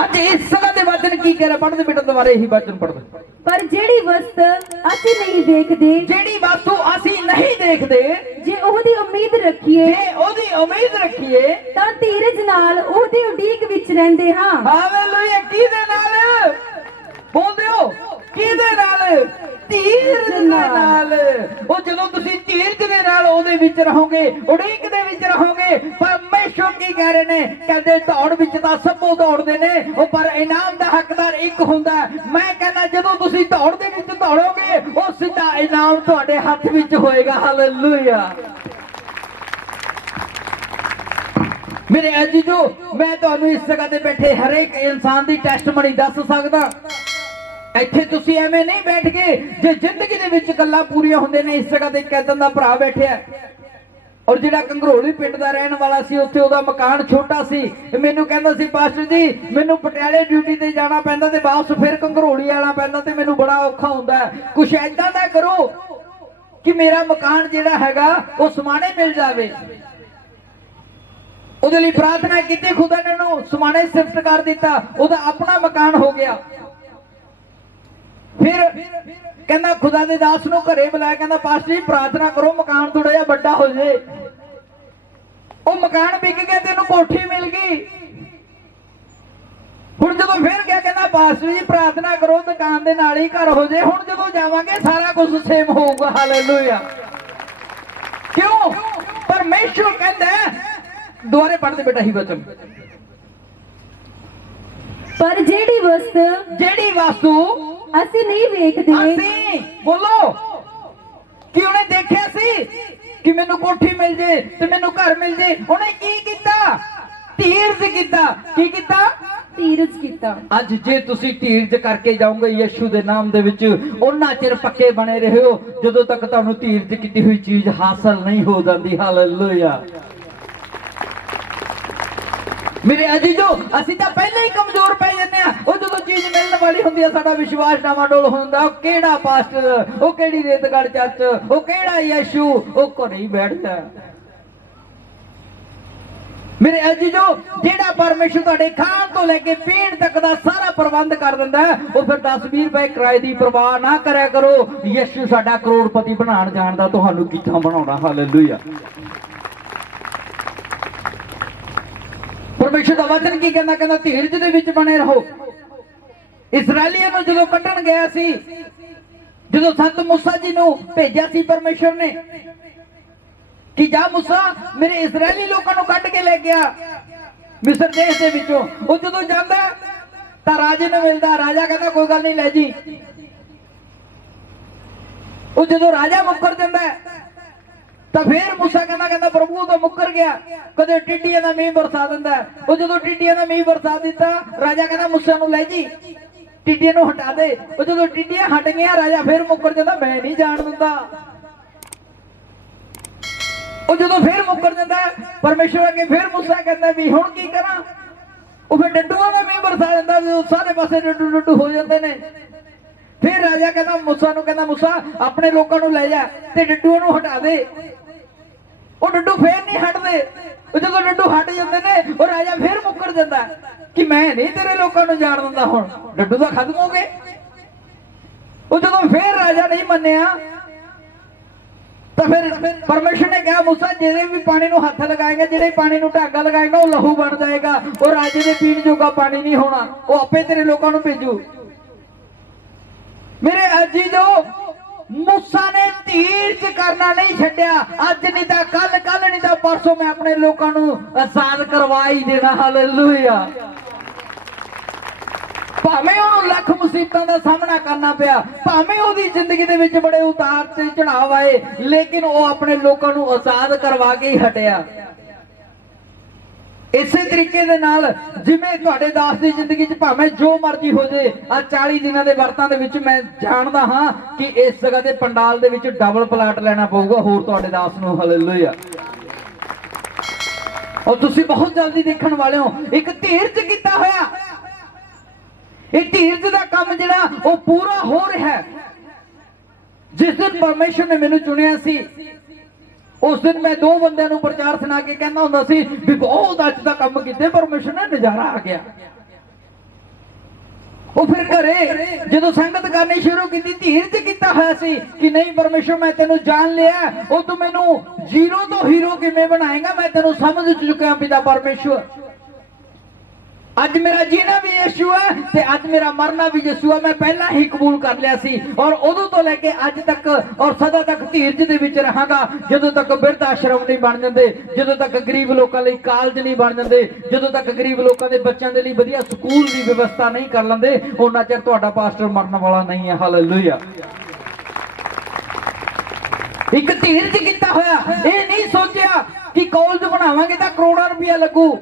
ਅੱਜ ਇਸ ਸਦਾ ਦੇ ਵਚਨ ਕੀ ਕਹਿ ਰਿਹਾ? ਪੜ੍ਹਦੇ ਬੇਟਾ ਦੁਬਾਰਾ ਇਹੀ ਵਚਨ ਪੜ੍ਹਦੇ। ਪਰ ਜਿਹੜੀ ਵਸਤ ਅਸੀਂ ਨਹੀਂ ਦੇਖਦੇ, ਜਿਹੜੀ ਵਸਤੂ ਅਸੀਂ ਨਹੀਂ ਦੇਖਦੇ, ਜੇ ਉਹਦੀ ਉਮੀਦ ਰੱਖੀਏ, ਜੇ ਉਹਦੀ ਉਮੀਦ ਰੱਖੀਏ, ਤਾਂ ਧੀਰਜ ਨਾਲ ਉਹਦੀ ਉਡੀਕ ਵਿੱਚ ਰਹਿੰਦੇ ਹਾਂ। ਹਾਲੇਲੂਇਆ। ਕਿਹਦੇ ਨਾਲ? ਬੋਲਦੇ ਹੋ ਕਿਹਦੇ ਨਾਲ? ਧੀਰਜ ਦੇ ਨਾਲ। ਉਹ ਜਦੋਂ ਤੁਸੀਂ ਧੀਰਜ ਦੇ ਨਾਲ ਉਹਦੇ ਵਿੱਚ ਰਹੋਗੇ, ਉਡੀਕ ਦੇ ਵਿੱਚ ਰਹੋਗੇ। ਪਰਮੇਸ਼ਰ ਕੀ ਕਹਿ ਰਹੇ ਨੇ? ਕਹਿੰਦੇ ਦੌੜ ਵਿੱਚ ਤਾਂ ਸਭੋ ਦੌੜਦੇ ਨੇ, ਉਹ ਪਰ ਇਨਾਮ ਦਾ ਹੱਕਦਾਰ ਇੱਕ ਹੁੰਦਾ। ਮੈਂ ਕਹਿੰਦਾ ਜਦੋਂ ਤੁਸੀਂ ਦੌੜ ਦੇ ਵਿੱਚ ਦੌੜੋਗੇ, ਉਹ ਸਿੱਧਾ ਇਨਾਮ ਤੁਹਾਡੇ ਹੱਥ ਵਿੱਚ ਹੋਏਗਾ। ਹਾਲੇਲੂਇਆ। ਮੇਰੇ ਅਜੀਜ਼ੋ, ਮੈਂ ਤੁਹਾਨੂੰ ਇਸ ਜਗ੍ਹਾ ਤੇ ਬੈਠੇ ਹਰੇਕ ਇਨਸਾਨ ਦੀ ਟੈਸਟਮਨੀ ਦੱਸ ਸਕਦਾ। ਇੱਥੇ ਤੁਸੀਂ ਐਵੇਂ ਨਹੀਂ ਬੈਠ ਗਏ, ਜੇ ਜ਼ਿੰਦਗੀ ਦੇ ਵਿੱਚ ਗੱਲਾਂ ਪੂਰੀਆਂ ਹੁੰਦੇ ਨੇ। ਇਸ ਜਗ੍ਹਾ ਤੇ ਕੈਦਨ ਦਾ ਭਰਾ ਬੈਠਿਆ, ਔਰ ਜਿਹੜਾ ਕੰਗਰੋਲੀ ਪਿੰਡ ਦਾ ਰਹਿਣ ਵਾਲਾ ਸੀ, ਉੱਥੇ ਉਹਦਾ ਮਕਾਨ ਛੋਟਾ ਸੀ। ਮੈਨੂੰ ਕਹਿੰਦਾ ਸੀ, ਪਾਸਟਰ ਜੀ ਮੈਨੂੰ ਪਟਿਆਲੇ ਡਿਊਟੀ ਤੇ ਜਾਣਾ ਪੈਂਦਾ ਤੇ ਵਾਪਸ ਫਿਰ ਕੰਗਰੋਲੀ ਆਣਾ ਪੈਂਦਾ ਤੇ ਮੈਨੂੰ ਬੜਾ ਔਖਾ ਹੁੰਦਾ। ਕੁਛ ਏਦਾਂ ਦਾ ਕਰੋ ਕਿ ਮੇਰਾ ਮਕਾਨ ਜਿਹੜਾ ਹੈਗਾ ਉਹ ਸਮਾਣੇ ਮਿਲ ਜਾਵੇ। ਉਹਦੇ ਲਈ ਪ੍ਰਾਰਥਨਾ ਕੀਤੀ, ਖੁਦਾ ਨੇ ਉਹਨੂੰ ਸਮਾਣੇ ਸ਼ਿਫਟ ਕਰ ਦਿੱਤਾ, ਉਹਦਾ ਆਪਣਾ ਮਕਾਨ ਹੋ ਗਿਆ। ਫਿਰ ਕਹਿੰਦਾ ਖੁਦਾ ਦੇ ਦਾਸ ਨੂੰ ਘਰੇ ਬੁਲਾਇਆ, ਕਹਿੰਦਾ ਪਾਸਟਰ ਜੀ ਪ੍ਰਾਰਥਨਾ ਕਰੋ ਮਕਾਨ ਥੋੜਾ ਜਿਹਾ ਵੱਡਾ ਹੋ ਜਾਏ। ਉਹ ਮਕਾਨ ਵਿਕ ਗਿਆ ਤੇ ਇਹਨੂੰ ਕੋਠੀ ਮਿਲ ਗਈ। ਹੁਣ ਜਦੋਂ ਫਿਰ ਗਿਆ, ਕਹਿੰਦਾ ਪਾਸਟਰ ਜੀ ਪ੍ਰਾਰਥਨਾ ਕਰੋ ਦੁਕਾਨ ਦੇ ਨਾਲ ਹੀ ਘਰ ਹੋ ਜਾਏ। ਹੁਣ ਜਦੋਂ ਜਾਵਾਂਗੇ ਸਾਰਾ ਕੁਝ ਸੇਮ ਹੋਊਗਾ। ਹਾਲੇਲੂਇਆ। ਕਿਉਂ? ਪਰਮੇਸ਼ਰ ਕਹਿੰਦਾ, ਦੁਆਰੇ ਪੜ੍ਹਦੇ ਬੇਟਾ ਹੀ ਵਚਨ, ਪਰ ਜਿਹੜੀ ਵਸਤੂ ਅਸੀਂ ਨਹੀਂ ਵੇਖਦੇ, ਅਸੀਂ ਬੋਲੋ ਕਿ ਉਹਨੇ ਦੇਖਿਆ ਸੀ ਕਿ ਮੈਨੂੰ ਕੋਠੀ ਮਿਲ ਜੇ ਤੇ ਮੈਨੂੰ ਘਰ ਮਿਲ ਜੇ। ਉਹਨੇ ਕੀ ਕੀਤਾ? ਧੀਰਜ ਕੀਤਾ। ਕੀ ਕੀਤਾ? ਧੀਰਜ ਕੀਤਾ। ਅੱਜ ਜੇ ਤੁਸੀਂ ਧੀਰਜ ਕਰਕੇ ਜਾਓਗੇ ਯਿਸੂ ਦੇ ਨਾਮ ਦੇ ਵਿੱਚ, ਉਹਨਾਂ ਚਿਰ ਪੱਕੇ ਬਣੇ ਰਹੋ ਜਦੋਂ ਤੱਕ ਤੁਹਾਨੂੰ ਧੀਰਜ ਕੀਤੀ ਹੋਈ ਚੀਜ਼ ਹਾਸਲ ਨਹੀਂ ਹੋ ਜਾਂਦੀ। ਹਾਲੇਲੂਇਆ। ਮੇਰੇ ਅਜੀਜ਼ੋ, ਅਸੀਂ ਤਾਂ ਪਹਿਲਾਂ ਹੀ ਕਮਜ਼ੋਰ ਪੈ ਜਾਂਦੇ ਆ। ਉਹ ਜਦੋਂ ਚੀਜ਼ ਮਿਲਣ ਵਾਲੀ ਹੁੰਦੀ ਆ, ਸਾਡਾ ਵਿਸ਼ਵਾਸ ਡਾਵਾਡੋਲ ਹੁੰਦਾ। ਉਹ ਕਿਹੜਾ ਪਾਸਟਰ, ਉਹ ਕਿਹੜੀ ਰੇਤਗੜ ਚਰਚ, ਉਹ ਕਿਹੜਾ ਯਿਸੂ, ਉਹ ਘਰੇ ਹੀ ਬੈਠਦਾ। ਮੇਰੇ ਅਜੀਜ਼ੋ, ਜਿਹੜਾ ਪਰਮੇਸ਼ਰ ਤੁਹਾਡੇ ਖਾਣ ਤੋਂ ਲੈ ਕੇ ਪੀਣ ਤੱਕ ਦਾ ਸਾਰਾ ਪ੍ਰਬੰਧ ਕਰ ਦਿੰਦਾ, ਉਹ ਫਿਰ 10-20 ਰੁਪਏ ਕਿਰਾਏ ਦੀ ਪਰਵਾਹ ਨਾ ਕਰਿਆ ਕਰੋ। ਯਿਸੂ ਸਾਡਾ ਕਰੋੜਪਤੀ ਬਣਾਉਣ ਜਾਣਦਾ, ਤੁਹਾਨੂੰ ਕਿੱਥੋਂ ਬਣਾਉਣਾ। ਹਾਲੇਲੂਇਆ। ਪਰਮੇਸ਼ਰ ਦਾ ਵਚਨ ਕੀ ਕਹਿੰਦਾ? ਕਹਿੰਦਾ ਧੀਰਜ ਦੇ ਵਿੱਚ ਬਣੇ ਰਹੋ। ਇਸਰਾਏਲੀਆਂ ਨੂੰ ਜਦੋਂ ਕੱਢਣ ਗਿਆ ਸੀ, ਜਦੋਂ ਸੰਤ ਮੂਸਾ ਜੀ ਨੂੰ ਭੇਜਿਆ ਸੀ ਪਰਮੇਸ਼ਰ ਨੇ ਕਿ ਜਾ ਮੂਸਾ ਮੇਰੇ ਇਸਰਾਏਲੀ ਲੋਕਾਂ ਨੂੰ ਕੱਢ ਕੇ ਲੈ ਗਿਆ ਮਿਸਰ ਦੇਸ਼ ਦੇ ਵਿੱਚੋਂ। ਉਹ ਜਦੋਂ ਜਾਂਦਾ ਤਾਂ ਰਾਜੇ ਨੂੰ ਮਿਲਦਾ। ਰਾਜਾ ਕਹਿੰਦਾ ਕੋਈ ਗੱਲ ਨਹੀਂ, ਲੈ ਜੀ। ਉਹ ਜਦੋਂ ਰਾਜਾ ਮੁੱਕਰ ਜਾਂਦਾ ਤਾਂ ਫਿਰ ਮੂਸਾ ਕਹਿੰਦਾ ਪ੍ਰਭੂ ਉਹ ਤਾਂ ਮੁੱਕਰ ਗਿਆ, ਕਦੇ ਟਿੱਡੀਆਂ ਦਾ ਮੀਂਹ ਵਰਸਾ ਦਿੰਦਾ। ਉਹ ਜਦੋਂ ਟਿੱਡੀਆਂ ਦਾ ਮੀਂਹ ਵਰਸਾ ਦਿੱਤਾ, ਰਾਜਾ ਕਹਿੰਦਾ ਮੂਸਾ ਨੂੰ ਲੈ ਜੀ, ਟਿੱਡੀਆਂ ਨੂੰ ਹਟਾ ਦੇ। ਉਹ ਜਦੋਂ ਟਿੱਡੀਆਂ ਹਟ ਗਈਆਂ, ਰਾਜਾ ਫਿਰ ਮੁੱਕਰ ਜਾਂਦਾ, ਮੈਂ ਨਹੀਂ ਜਾਣ ਦਿੰਦਾ। ਉਹ ਜਦੋਂ ਫਿਰ ਮੁੱਕਰ ਜਾਂਦਾ, ਪਰਮੇਸ਼ਰ ਅੱਗੇ ਫਿਰ ਮੂਸਾ ਕਹਿੰਦਾ ਵੀ ਹੁਣ ਕੀ ਕਰਾਂ? ਉਹ ਫਿਰ ਡੱਡੂਆਂ ਦਾ ਮੀਂਹ ਵਰਸਾ ਦਿੰਦਾ, ਜਦੋਂ ਸਾਰੇ ਪਾਸੇ ਡੱਡੂ ਹੋ ਜਾਂਦੇ ਨੇ। ਫਿਰ ਰਾਜਾ ਕਹਿੰਦਾ ਮੂਸਾ ਨੂੰ, ਕਹਿੰਦਾ ਮੂਸਾ ਆਪਣੇ ਲੋਕਾਂ ਨੂੰ ਲੈ ਜਾ ਤੇ ਡੱਡੂਆਂ ਨੂੰ ਹਟਾ ਦੇ। ਉਹ ਡੱਡੂ ਫੇਰ ਨਹੀਂ ਹਟਦੇ। ਉਹ ਜਦੋਂ ਡੱਡੂ ਹਟ ਜਾਂਦੇ ਨੇ, ਉਹ ਰਾਜਾ ਫੇਰ ਮੁੱਕਰ ਜਾਂਦਾ ਕਿ ਮੈਂ ਨਹੀਂ ਤੇਰੇ ਲੋਕਾਂ ਨੂੰ ਜਾਣ ਦਿੰਦਾ, ਹੁਣ ਡੱਡੂ ਤਾਂ ਖਤਮ ਹੋ ਗਏ। ਉਹ ਜਦੋਂ ਫੇਰ ਰਾਜਾ ਨਹੀਂ ਮੰਨਿਆ ਤਾਂ ਫਿਰ ਪਰਮੇਸ਼ਰ ਨੇ ਕਿਹਾ ਮੂਸਾ ਜਿਹੜੇ ਵੀ ਪਾਣੀ ਨੂੰ ਹੱਥ ਲਗਾਏਗਾ, ਜਿਹੜੇ ਪਾਣੀ ਨੂੰ ਢਾਗਾ ਲਗਾਏਗਾ, ਉਹ ਲਹੂ ਬਣ ਜਾਏਗਾ। ਉਹ ਰਾਜੇ ਦੇ ਪੀਣ ਜੋਗਾ ਪਾਣੀ ਨਹੀਂ ਹੋਣਾ, ਉਹ ਆਪੇ ਤੇਰੇ ਲੋਕਾਂ ਨੂੰ ਭੇਜੂ। ਮੇਰੇ ਅਜੀਜ਼ੋ, ਮੂਸਾ ਨੇ ਧੀਰਜ ਕਰਨਾ ਨਹੀਂ ਛੱਡਿਆ। ਅੱਜ ਨਹੀਂ ਤਾਂ ਕੱਲ ਨਹੀਂ ਤਾਂ ਪਰਸੋਂ ਮੈਂ ਆਪਣੇ ਲੋਕਾਂ ਨੂੰ ਆਜ਼ਾਦ ਕਰਵਾ ਹੀ ਦੇਣਾ। ਹਾਲੇਲੂਇਆ। ਭਾਵੇਂ ਉਹਨੂੰ ਲੱਖ ਮੁਸੀਬਤਾਂ ਦਾ ਸਾਹਮਣਾ ਕਰਨਾ ਪਿਆ, ਭਾਵੇਂ ਉਹਦੀ ਜ਼ਿੰਦਗੀ ਦੇ ਵਿੱਚ ਬੜੇ ਉਤਾਰ ਤੇ ਚੜਾਵ ਆਏ, ਲੇਕਿਨ ਉਹ ਆਪਣੇ ਲੋਕਾਂ ਨੂੰ ਆਜ਼ਾਦ ਕਰਵਾ ਕੇ ਹੀ ਹਟਿਆ। ਇਸੇ ਤਰੀਕੇ ਦੇ ਨਾਲ ਜਿਵੇਂ ਤੁਹਾਡੇ ਦਾਸ ਦੀ ਜ਼ਿੰਦਗੀ 'ਚ ਭਾਵੇਂ ਜੋ ਮਰਜ਼ੀ ਹੋ ਜੇ, ਆ 40 ਦਿਨਾਂ ਦੇ ਵਰਤਾਂ ਦੇ ਵਿੱਚ ਮੈਂ ਜਾਣਦਾ ਹਾਂ ਕਿ ਇਸ ਜਗ੍ਹਾ ਦੇ ਪੰਡਾਲ ਦੇ ਵਿੱਚ ਡਬਲ ਪਲਾਟ ਲੈਣਾ ਪਊਗਾ ਹੋਰ ਤੁਹਾਡੇ ਦਾਸ ਨੂੰ। ਹਾਲੇਲੂਇਆ। ਔਰ ਤੁਸੀਂ ਬਹੁਤ ਜਲਦੀ ਦੇਖਣ ਵਾਲੇ ਹੋ। ਇੱਕ ਧੀਰਜ ਕੀਤਾ ਹੋਇਆ, ਇਹ ਧੀਰਜ ਦਾ ਕੰਮ ਜਿਹੜਾ ਉਹ ਪੂਰਾ ਹੋ ਰਿਹਾ ਹੈ। ਜਿਸ ਦਿਨ ਪਰਮੇਸ਼ਰ ਨੇ ਮੈਨੂੰ ਚੁਣਿਆ ਸੀ, ਉਸ ਦਿਨ ਮੈਂ 2 ਬੰਦਿਆਂ ਨੂੰ ਪ੍ਰਚਾਰ ਸੁਣਾ ਕੇ ਕਹਿੰਦਾ ਹੁੰਦਾ ਸੀ ਵੀ ਬਹੁਤ ਅੱਜ ਦਾ ਕੰਮ ਕੀਤੇ ਪਰਮੇਸ਼ਰ ਨੇ, ਨਜ਼ਾਰਾ ਆ ਗਿਆ। ਉਹ ਫਿਰ ਘਰੇ ਜਦੋਂ ਸੰਗਤ ਕਰਨੀ ਸ਼ੁਰੂ ਕੀਤੀ, ਧੀਰਜ ਕੀਤਾ ਹੋਇਆ ਸੀ ਕਿ ਨਹੀਂ ਪਰਮੇਸ਼ਰ ਮੈਂ ਤੈਨੂੰ ਜਾਣ ਲਿਆ, ਉਹ ਤੂੰ ਮੈਨੂੰ ਜ਼ੀਰੋ ਤੋਂ ਹੀਰੋ ਕਿਵੇਂ ਬਣਾਏਗਾ, ਮੈਂ ਤੈਨੂੰ ਸਮਝ ਚੁੱਕਿਆ ਪਿਤਾ ਪਰਮੇਸ਼ਰ। ਅੱਜ ਮੇਰਾ ਜੀਣਾ ਵੀ ਯਿਸੂ ਹੈ ਤੇ ਅੱਜ ਮੇਰਾ ਮਰਨਾ ਵੀ ਯਿਸੂ ਹੈ। ਮੈਂ ਪਹਿਲਾਂ ਹੀ ਕਬੂਲ ਕਰ ਲਿਆ ਸੀ ਔਰ ਉਦੋਂ ਤੋਂ ਲੈ ਕੇ ਅੱਜ ਤੱਕ ਔਰ ਸਦਾ ਤੱਕ ਧੀਰਜ ਦੇ ਵਿੱਚ ਰਹਾਂਗਾ। ਜਦੋਂ ਤੱਕ ਬਿਰਧ ਆਸ਼ਰਮ ਨਹੀਂ ਬਣ ਜਾਂਦੇ, ਜਦੋਂ ਤੱਕ ਗਰੀਬ ਲੋਕਾਂ ਲਈ ਕਾਲਜ ਨਹੀਂ ਬਣ ਜਾਂਦੇ, ਜਦੋਂ ਤੱਕ ਗਰੀਬ ਲੋਕਾਂ ਦੇ ਬੱਚਿਆਂ ਦੇ ਲਈ ਵਧੀਆ ਸਕੂਲ ਦੀ ਵਿਵਸਥਾ ਨਹੀਂ ਕਰ ਲੈਂਦੇ, ਉਹਨਾਂ ਚਿਰ ਤੁਹਾਡਾ ਪਾਸਟਰ ਮਰਨ ਵਾਲਾ ਨਹੀਂ ਹੈ। ਹਾਲੇਲੂਇਆ। ਇੱਕ ਧੀਰਜ ਕੀਤਾ ਹੋਇਆ, ਇਹ ਨਹੀਂ ਸੋਚਿਆ ਕਿ ਕਾਲਜ ਬਣਾਵਾਂਗੇ ਤਾਂ ਕਰੋੜਾਂ ਰੁਪਇਆ ਲੱਗੂ,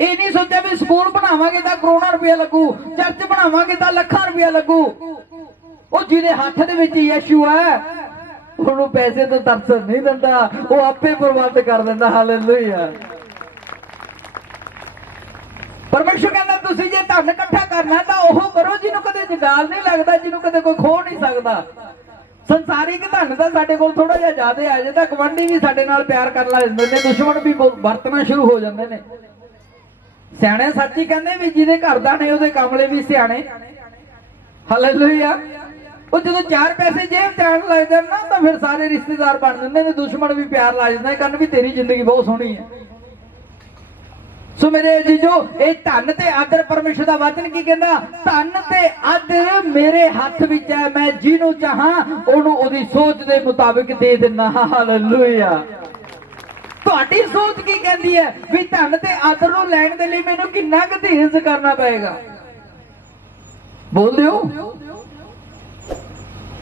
ਇਹ ਨਹੀਂ ਸੋਚਿਆ ਵੀ ਸਕੂਲ ਬਣਾਵਾਂਗੇ ਤਾਂ ਕਰੋੜਾਂ ਰੁਪਇਆ ਲੱਗੂ, ਚਰਚ ਬਣਾਵਾਂਗੇ ਤਾਂ ਲੱਖਾਂ ਰੁਪਇਆ ਲੱਗੂ। ਉਹ ਜਿਹਦੇ ਹੱਥ ਦੇ ਵਿੱਚ ਯਿਸੂ ਹੈ ਉਹਨੂੰ ਪੈਸੇ ਤੋਂ ਤਰਸ ਨਹੀਂ ਦਿੰਦਾ, ਉਹ ਆਪੇ ਪ੍ਰਬੰਧ ਕਰ ਦਿੰਦਾ। ਹਾਲੇਲੂਇਆ। ਪਰਮੇਸ਼ਰ ਕਹਿੰਦਾ ਤੁਸੀਂ ਜੇ ਧਨ ਇਕੱਠਾ ਕਰਨਾ ਤਾਂ ਉਹ ਕਰੋ ਜਿਹਨੂੰ ਕਦੇ ਜੰਗਾਲ ਨਹੀਂ ਲੱਗਦਾ, ਜਿਹਨੂੰ ਕਦੇ ਕੋਈ ਖੋ ਨਹੀਂ ਸਕਦਾ। ਸੰਸਾਰਿਕ ਧਨ ਤਾਂ ਸਾਡੇ ਕੋਲ ਥੋੜਾ ਜਿਹਾ ਜ਼ਿਆਦਾ ਆ ਜੇ ਤਾਂ ਗਵਾਂਢੀ ਵੀ ਸਾਡੇ ਨਾਲ ਪਿਆਰ ਕਰਨ ਲੱਗ ਜਾਂਦੇ ਨੇ, ਦੁਸ਼ਮਣ ਵੀ ਵਰਤਣਾ ਸ਼ੁਰੂ ਹੋ ਜਾਂਦੇ ਨੇ। ਸਿਆਣੇ ਸੱਚੀ ਕਹਿੰਦੇ ਵੀ ਜਿਹਦੇ ਘਰ ਦਾ ਨਹੀਂ ਉਹਦੇ ਕਮਲੇ ਵੀ ਸਿਆਣੇ। ਹਾਲੇਲੂਇਆ। ਉਹ ਜਦੋਂ 4 ਪੈਸੇ ਜੇਬ ਚ ਆਉਣ ਲੱਗ ਜਾਣ ਨਾ ਤਾਂ ਫਿਰ ਸਾਰੇ ਰਿਸ਼ਤੇਦਾਰ ਬਣ ਜਾਂਦੇ ਨੇ, ਦੁਸ਼ਮਣ ਵੀ ਪਿਆਰ ਲਾ ਜਾਂਦਾ, ਕਹਿੰਦੇ ਵੀ ਤੇਰੀ ਜ਼ਿੰਦਗੀ ਬਹੁਤ ਸੋਹਣੀ ਹੈ। ਸੋ ਮੇਰੇ ਜੀਜੋ, ਇਹ ਧਨ ਤੇ ਆਦਰ ਪਰਮੇਸ਼ਰ ਦਾ ਵਚਨ ਕੀ ਕਹਿੰਦਾ? ਧਨ ਤੇ ਆਦਰ ਮੇਰੇ ਹੱਥ ਵਿੱਚ ਹੈ, ਮੈਂ ਜਿਹਨੂੰ ਚਾਹਾਂ ਉਹਨੂੰ ਉਹਦੀ ਸੋਚ ਦੇ ਮੁਤਾਬਿਕ ਦੇ ਦਿੰਦਾ। ਹਾਲੇਲੂਇਆ। ਤੁਹਾਡੀ ਸੋਚ ਕੀ ਕਹਿੰਦੀ ਹੈ ਵੀ ਧਨ ਤੇ ਆਦਰ ਨੂੰ ਲੈਣ ਦੇ ਲਈ ਮੈਨੂੰ ਕਿੰਨਾ ਕੁ ਧੀਰਜ ਕਰਨਾ ਪਏਗਾ? ਬੋਲਦੇ ਹੋ?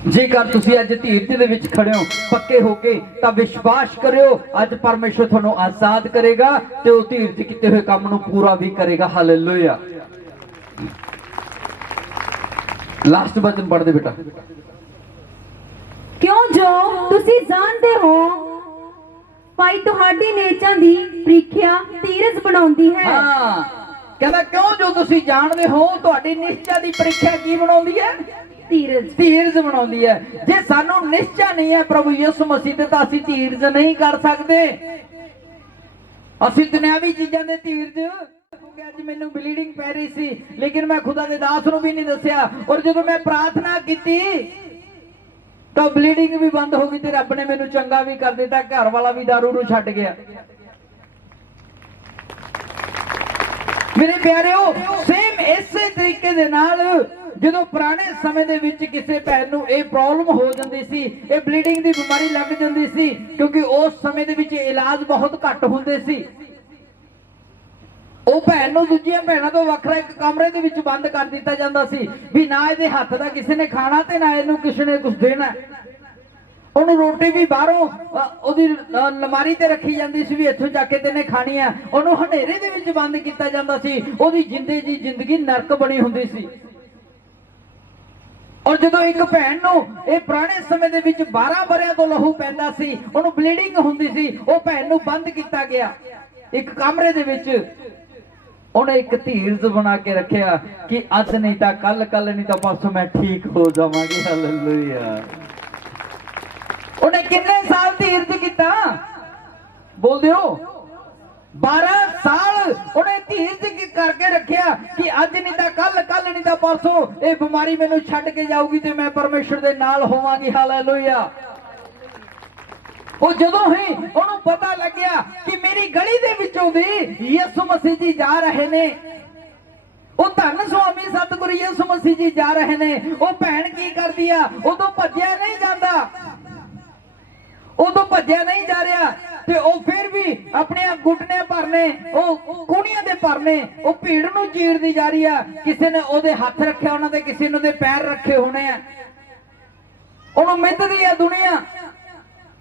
ਜੇਕਰ ਤੁਸੀਂ ਅੱਜ ਧੀਰਜ ਦੇ ਵਿੱਚ ਖੜੇ ਹੋ ਪੱਕੇ ਹੋ ਕੇ, ਤਾਂ ਵਿਸ਼ਵਾਸ ਕਰਿਓ ਅੱਜ ਪਰਮੇਸ਼ਰ ਤੁਹਾਨੂੰ ਆਜ਼ਾਦ ਕਰੇਗਾ ਤੇ ਉਹ ਧੀਰਜ ਕੀਤੇ ਹੋਏ ਕੰਮ ਨੂੰ ਪੂਰਾ ਵੀ ਕਰੇਗਾ। ਹਾਲੇਲੂਇਆ। ਲਾਸਟ ਵਚਨ ਪੜ੍ਹਦੇ ਬੇਟਾ। ਕਿਉਂ ਜੋ ਤੁਸੀਂ ਜਾਣਦੇ ਹੋ ਭਾਈ ਤੁਹਾਡੀ ਨੇਚਾਂ ਦੀ ਪ੍ਰੀਖਿਆ ਧੀਰਜ ਬਣਾਉਂਦੀ ਹੈ। ਹਾਂ, ਕਹਿੰਦਾ ਕਿਉਂ ਜੋ ਤੁਸੀਂ ਜਾਣਦੇ ਹੋ ਤੁਹਾਡੀ ਨਿਸ਼ਚਾ ਦੀ ਪ੍ਰੀਖਿਆ ਕੀ ਬਣਾਉਂਦੀ ਹੈ? ਧੀਰਜ ਬਣਾਉਂਦੀ ਹੈ। ਜੇ ਸਾਨੂੰ ਨਿਸ਼ਚਾ ਨਹੀਂ ਹੈ ਪ੍ਰਭੂ ਯਿਸੂ ਮਸੀਹ ਤੇ, ਤਾਂ ਅਸੀਂ ਧੀਰਜ ਨਹੀਂ ਕਰ ਸਕਦੇ। ਅਸੀਂ ਦੁਨਿਆਵੀ ਚੀਜ਼ਾਂ ਦੇ ਧੀਰਜ, ਅੱਜ ਮੈਨੂੰ ਬਲੀਡਿੰਗ ਪੈ ਰਹੀ ਸੀ ਲੇਕਿਨ ਮੈਂ ਖੁਦਾ ਦੇ ਦਾਸ ਨੂੰ ਵੀ ਨਹੀਂ ਦੱਸਿਆ, ਔਰ ਜਦੋਂ ਮੈਂ ਪ੍ਰਾਰਥਨਾ ਕੀਤੀ ਤਾਂ ਬਲੀਡਿੰਗ ਵੀ ਬੰਦ ਹੋ ਗਈ ਤੇ ਰੱਬ ਨੇ ਮੈਨੂੰ ਚੰਗਾ ਵੀ ਕਰ ਦਿੱਤਾ, ਘਰ ਵਾਲਾ ਵੀ ਦਾਰੂ ਨੂੰ ਛੱਡ ਗਿਆ। ਮੇਰੇ ਪਿਆਰਿਓ, ਸੇਮ ਇਸੇ ਤਰੀਕੇ ਦੇ ਨਾਲ ਜਦੋਂ ਪੁਰਾਣੇ ਸਮੇਂ ਦੇ ਵਿੱਚ ਕਿਸੇ ਭੈਣ ਨੂੰ ਇਹ ਪ੍ਰੋਬਲਮ ਹੋ ਜਾਂਦੀ ਸੀ, ਇਹ ਬਲੀਡਿੰਗ ਦੀ ਬਿਮਾਰੀ ਲੱਗ ਜਾਂਦੀ ਸੀ, ਕਿਉਂਕਿ ਉਸ ਸਮੇਂ ਦੇ ਵਿੱਚ ਇਲਾਜ ਬਹੁਤ ਘੱਟ ਹੁੰਦੇ ਸੀ, ਉਹ ਭੈਣ ਨੂੰ ਦੂਜੀਆਂ ਭੈਣਾਂ ਤੋਂ ਵੱਖਰਾ ਇੱਕ ਕਮਰੇ ਦੇ ਵਿੱਚ ਬੰਦ ਕਰ ਦਿੱਤਾ ਜਾਂਦਾ ਸੀ ਵੀ ਨਾ ਇਹਦੇ ਹੱਥ ਦਾ ਕਿਸੇ ਨੇ ਖਾਣਾ ਤੇ ਨਾ ਇਹਨੂੰ ਕਿਸੇ ਨੇ ਕੁਝ ਦੇਣਾ। ਉਹਨੂੰ ਰੋਟੀ ਵੀ ਬਾਹਰੋਂ ਉਹਦੀ ਅਲਮਾਰੀ ਤੇ ਰੱਖੀ ਜਾਂਦੀ ਸੀ ਵੀ ਇੱਥੋਂ ਜਾ ਕੇ ਤੈਨੇ ਖਾਣੀ ਆ। ਉਹਨੂੰ ਹਨੇਰੇ ਦੇ ਵਿੱਚ ਬੰਦ ਕੀਤਾ ਜਾਂਦਾ ਸੀ, ਉਹਦੀ ਜ਼ਿੰਦਗੀ ਨਰਕ ਬਣੀ ਹੁੰਦੀ ਸੀ। ਔਰ ਜਦੋਂ ਇੱਕ ਭੈਣ ਨੂੰ ਇਹ ਪੁਰਾਣੇ ਸਮੇਂ ਦੇ ਵਿੱਚ 12 ਵਰਿਆਂ ਤੋਂ ਲਹੂ ਪੈਂਦਾ ਸੀ, ਉਹਨੂੰ ਬਲੀਡਿੰਗ ਹੁੰਦੀ ਸੀ, ਉਹ ਭੈਣ ਨੂੰ ਬੰਦ ਕੀਤਾ ਗਿਆ ਇੱਕ ਕਮਰੇ ਦੇ ਵਿੱਚ। ਉਹਨੇ ਇੱਕ ਧੀਰਜ ਬਣਾ ਕੇ ਰੱਖਿਆ ਕਿ ਅੱਜ ਨਹੀਂ ਤਾਂ ਕੱਲ, ਕੱਲ ਨਹੀਂ ਤਾਂ ਪਰਸੋਂ ਮੈਂ ਠੀਕ ਹੋ ਜਾਵਾਂਗੀ। ਹਾਲੇਲੂਇਆ। ਉਹਨੇ ਕਿੰਨੇ ਸਾਲ ਧੀਰਜ ਕੀਤਾ? ਬੋਲਦੇ ਹੋ? 12 ਸਾਲ ਉਹਨੇ ਧੀਰਜ ਕਰਕੇ ਰੱਖਿਆ ਕਿ ਅੱਜ ਨਹੀਂ ਤਾਂ ਕੱਲ, ਕੱਲ ਨਹੀਂ ਤਾਂ ਪਰਸੋਂ ਇਹ ਬਿਮਾਰੀ ਮੈਨੂੰ ਛੱਡ ਕੇ ਜਾਊਗੀ ਤੇ ਮੈਂ ਪਰਮੇਸ਼ਰ ਦੇ ਨਾਲ ਹੋਵਾਂਗੀ। ਹਾਲੇਲੂਇਆ। ਉਹ ਜਦੋਂ ਹੀ ਉਹਨੂੰ ਪਤਾ ਲੱਗਿਆ ਕਿ ਮੇਰੀ ਗਲੀ ਦੇ ਵਿੱਚੋਂ ਵੀ ਯਿਸੂ ਮਸੀਹ ਜੀ ਜਾ ਰਹੇ ਨੇ, ਉਹ ਧੰਨ ਸੁਆਮੀ ਸਤਿਗੁਰੂ ਯਿਸੂ ਮਸੀਹ ਜੀ ਜਾ ਰਹੇ ਨੇ, ਉਹ ਭੈਣ ਕੀ ਕਰਦੀ ਆ? ਉਦੋਂ ਭੱਜਿਆ ਨਹੀਂ ਜਾਂਦਾ, ਉਦੋਂ ਭੱਜਿਆ ਨਹੀਂ ਜਾ ਰਿਹਾ ਤੇ ਉਹ ਫਿਰ ਵੀ ਆਪਣੀਆਂ ਗੁੱਟਨੇ ਭਰਨੇ, ਉਹ ਕੂਣੀਆਂ ਦੇ ਭਰਨੇ, ਉਹ ਭੀੜ ਨੂੰ ਚੀਰਦੀ ਜਾ ਰਹੀ ਆ। ਕਿਸੇ ਨੇ ਉਹਦੇ ਹੱਥ ਰੱਖਿਆ ਉਹਨਾਂ ਤੇ, ਕਿਸੇ ਨੇ ਉਹਦੇ ਪੈਰ ਰੱਖੇ ਹੋਣੇ ਆ। ਉਹਨੂੰ ਮਿੱਧਦੀ ਆ ਦੁਨੀਆ,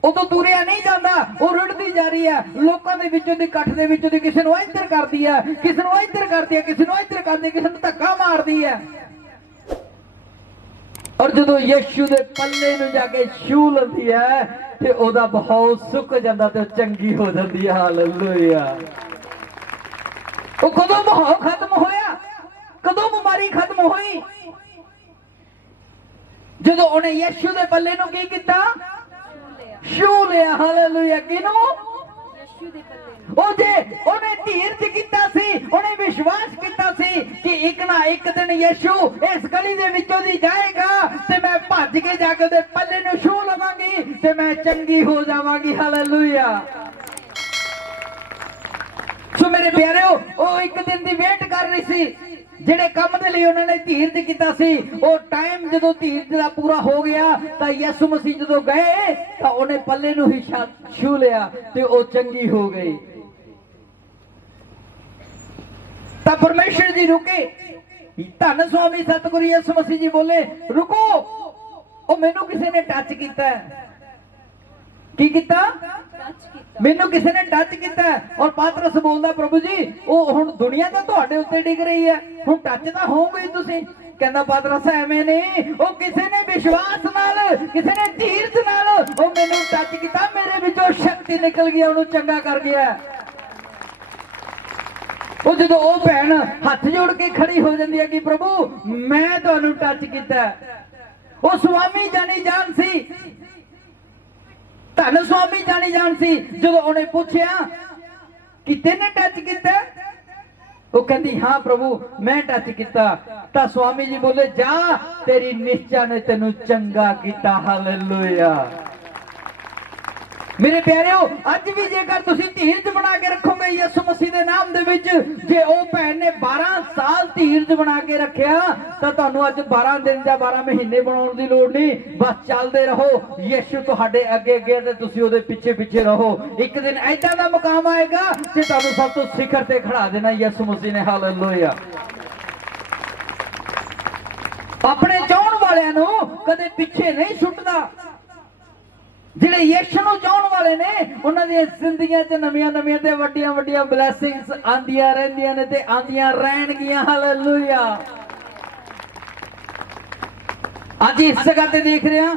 ਉਦੋਂ ਤੁਰਿਆ ਨਹੀਂ ਜਾਂਦਾ, ਉਹ ਰੁੜਦੀ ਜਾ ਰਹੀ ਹੈ। ਲੋਕਾਂ ਦੇ ਵਿੱਚੋਂ ਦੀ, ਇਕੱਠ ਦੇ ਵਿੱਚੋਂ ਦੀ ਕਿਸੇ ਨੂੰ ਇੱਧਰ ਕਰਦੀ ਹੈ, ਕਿਸੇ ਨੂੰ ਇੱਧਰ ਕਰਦੀ ਹੈ, ਕਿਸੇ ਨੂੰ ਇੱਧਰ ਕਰਦੀ ਹੈ, ਕਿਸੇ ਨੂੰ ਧੱਕਾ ਮਾਰਦੀ ਹੈ। ਔਰ ਜਦੋਂ ਯਿਸੂ ਦੇ ਪੱਲੇ ਨੂੰ ਜਾ ਕੇ ਛੂ ਲੈਂਦੀ ਹੈ ਤੇ ਉਹਦਾ ਬਹਾਉ ਸੁੱਕ ਜਾਂਦਾ ਤੇ ਉਹ ਚੰਗੀ ਹੋ ਜਾਂਦੀ ਹੈ। ਹਾਲੇਲੂਇਆ। ਉਹ ਕਦੋਂ ਬਹਾਉ ਖਤਮ ਹੋਇਆ, ਕਦੋਂ ਬਿਮਾਰੀ ਖਤਮ ਹੋਈ? ਜਦੋਂ ਉਹਨੇ ਯਿਸੂ ਦੇ ਪੱਲੇ ਨੂੰ ਕੀ ਕੀਤਾ? ਛੂ ਲਿਆ। ਹਾਲੇਲੂਇਆ। ਕਿਨੂੰ? ਉਹ ਜੇ ਉਹਨੇ ਧੀਰਜ ਕੀਤਾ ਸੀ, ਉਹਨੇ ਵਿਸ਼ਵਾਸ ਕੀਤਾ ਸੀ ਕਿ ਇੱਕ ਨਾ ਇੱਕ ਦਿਨ ਯਿਸੂ ਇਸ ਗਲੀ ਦੇ ਵਿੱਚੋਂ ਦੀ ਜਾਏਗਾ ਤੇ ਮੈਂ ਭੱਜ ਕੇ ਜਾ ਕੇ ਉਹਦੇ ਪੱਲੇ ਨੂੰ ਛੂ ਲਵਾਂਗੀ ਤੇ ਮੈਂ ਚੰਗੀ ਹੋ ਜਾਵਾਂਗੀ। ਹਾਲੇਲੂਇਆ। ਸੋ ਮੇਰੇ ਪਿਆਰਿਓ, ਉਹ ਇੱਕ ਦਿਨ ਦੀ ਵੇਟ ਕਰ ਰਹੀ ਸੀ। ਜਿਹੜੇ ਕੰਮ ਦੇ ਲਈ ਉਹਨਾਂ ਨੇ ਧੀਰਜ ਕੀਤਾ ਸੀ, ਉਹ ਟਾਈਮ ਜਦੋਂ ਧੀਰਜ ਦਾ ਪੂਰਾ ਹੋ ਗਿਆ ਤਾਂ ਯਿਸੂ ਮਸੀਹ ਜਦੋਂ ਗਏ ਤਾਂ ਉਹਨੇ ਪੱਲੇ ਨੂੰ ਹੀ ਛੂ ਲਿਆ ਤੇ ਉਹ ਚੰਗੀ ਹੋ ਗਈ। ਤਾਂ ਪਰਮੇਸ਼ਰ ਜੀ ਰੁਕੇ। ਧੰਨ ਸੁਆਮੀ ਸਤਿਗੁਰੂ ਯਿਸੂ ਮਸੀਹ ਜੀ ਬੋਲੇ, ਰੁਕੋ, ਉਹ ਮੈਨੂੰ ਕਿਸੇ ਨੇ ਟੱਚ ਕੀਤਾ। ਕੀ ਕੀਤਾ? ਮੈਨੂੰ ਕਿਸੇ ਨੇ ਟੱਚ ਕੀਤਾ। ਔਰ ਪਾਤਰਸ ਬੋਲਦਾ, ਪ੍ਰਭੂ ਜੀ ਉਹ ਹੁਣ ਦੁਨੀਆ ਤਾਂ ਤੁਹਾਡੇ ਉੱਤੇ ਡਿੱਗ ਰਹੀ ਹੈ, ਹੁਣ ਟੱਚ ਤਾਂ ਹੋਊਗੇ ਤੁਸੀਂ। ਕਹਿੰਦਾ ਪਾਤਰਸ ਐਵੇਂ ਨਹੀਂ, ਉਹ ਕਿਸੇ ਨੇ ਵਿਸ਼ਵਾਸ ਨਾਲ, ਕਿਸੇ ਨੇ ਧੀਰਜ ਨਾਲ ਉਹ ਮੈਨੂੰ ਟੱਚ ਕੀਤਾ, ਮੇਰੇ ਵਿੱਚੋਂ ਸ਼ਕਤੀ ਨਿਕਲ ਗਈ, ਉਹਨੂੰ ਚੰਗਾ ਕਰ ਗਿਆ। ਉਹ ਜਦੋਂ ਉਹ ਭੈਣ ਹੱਥ ਜੋੜ ਕੇ ਖੜੀ ਹੋ ਜਾਂਦੀ ਹੈ ਕਿ ਪ੍ਰਭੂ ਮੈਂ ਤੁਹਾਨੂੰ ਟੱਚ ਕੀਤਾ। ਉਹ ਸੁਆਮੀ ਜਾਣੀ ਜਾਣ ਸੀ, ਧੰਨ ਸੁਆਮੀ ਜਾਣੀ ਜਾਣ ਸੀ। ਜਦੋਂ ਉਹਨੇ ਪੁੱਛਿਆ ਕਿ ਤੈਨੇ ਟੱਚ ਕੀਤਾ, ਉਹ ਕਹਿੰਦੀ ਹਾਂ ਪ੍ਰਭੂ ਮੈਂ ਟੱਚ ਕੀਤਾ। ਤਾਂ ਸੁਆਮੀ ਜੀ ਬੋਲੇ, ਜਾ ਤੇਰੀ ਨਿਸ਼ਚਾ ਨੇ ਤੈਨੂੰ ਚੰਗਾ ਕੀਤਾ। ਹਾਲੇਲੂਇਆ। ਮੇਰੇ ਪਿਆਰਿਓ, ਅੱਜ ਵੀ ਜੇਕਰ ਤੁਸੀਂ ਧੀਰਜ ਬਣਾ ਕੇ ਰੱਖੋਗੇ ਯਿਸੂ ਮਸੀਹ ਦੇ ਨਾਮ ਦੇ ਵਿੱਚ, ਜੇ ਉਹ ਭੈਣ ਨੇ 12 ਸਾਲ ਧੀਰਜ ਬਣਾ ਕੇ ਰੱਖਿਆ ਤਾਂ ਤੁਹਾਨੂੰ ਅੱਜ 12 ਦਿਨ ਜਾਂ 12 ਮਹੀਨੇ ਬਣਾਉਣ ਦੀ ਲੋੜ ਨਹੀਂ। ਬਸ ਚੱਲਦੇ ਰਹੋ, ਯਿਸੂ ਤੁਹਾਡੇ ਅੱਗੇ ਅੱਗੇ ਤੇ ਤੁਸੀਂ ਉਹਦੇ ਪਿੱਛੇ ਪਿੱਛੇ ਰਹੋ। ਇੱਕ ਦਿਨ ਐਦਾਂ ਦਾ ਮੁਕਾਮ ਆਏਗਾ ਕਿ ਤੁਹਾਨੂੰ ਸਭ ਤੋਂ ਸਿਖਰ ਤੇ ਖੜਾ ਦੇਣਾ ਯਿਸੂ ਮਸੀਹ ਨੇ। ਹਾਲੇਲੂਇਆ। ਆਪਣੇ ਚਾਹਣ ਵਾਲਿਆਂ ਨੂੰ ਕਦੇ ਪਿੱਛੇ ਨਹੀਂ ਸੁੱਟਦਾ। ਜਿਹੜੇ ਯਿਸੂ ਨੂੰ ਚਾਹਣ ਵਾਲੇ ਨੇ ਉਹਨਾਂ ਦੀਆਂ ਜ਼ਿੰਦਗੀਆਂ 'ਚ ਨਵੀਆਂ ਨਵੀਆਂ ਤੇ ਵੱਡੀਆਂ ਵੱਡੀਆਂ ਬਲੇਸਿੰਗਸ ਆਂਦੀਆਂ ਰਹਿੰਦੀਆਂ ਨੇ ਤੇ ਆਂਦੀਆਂ ਰਹਿਣਗੀਆਂ। ਹਾਲੇਲੂਇਆ। ਅੱਜ ਇਸ ਜਗ੍ਹਾ ਤੇ ਦੇਖ ਰਿਹਾ,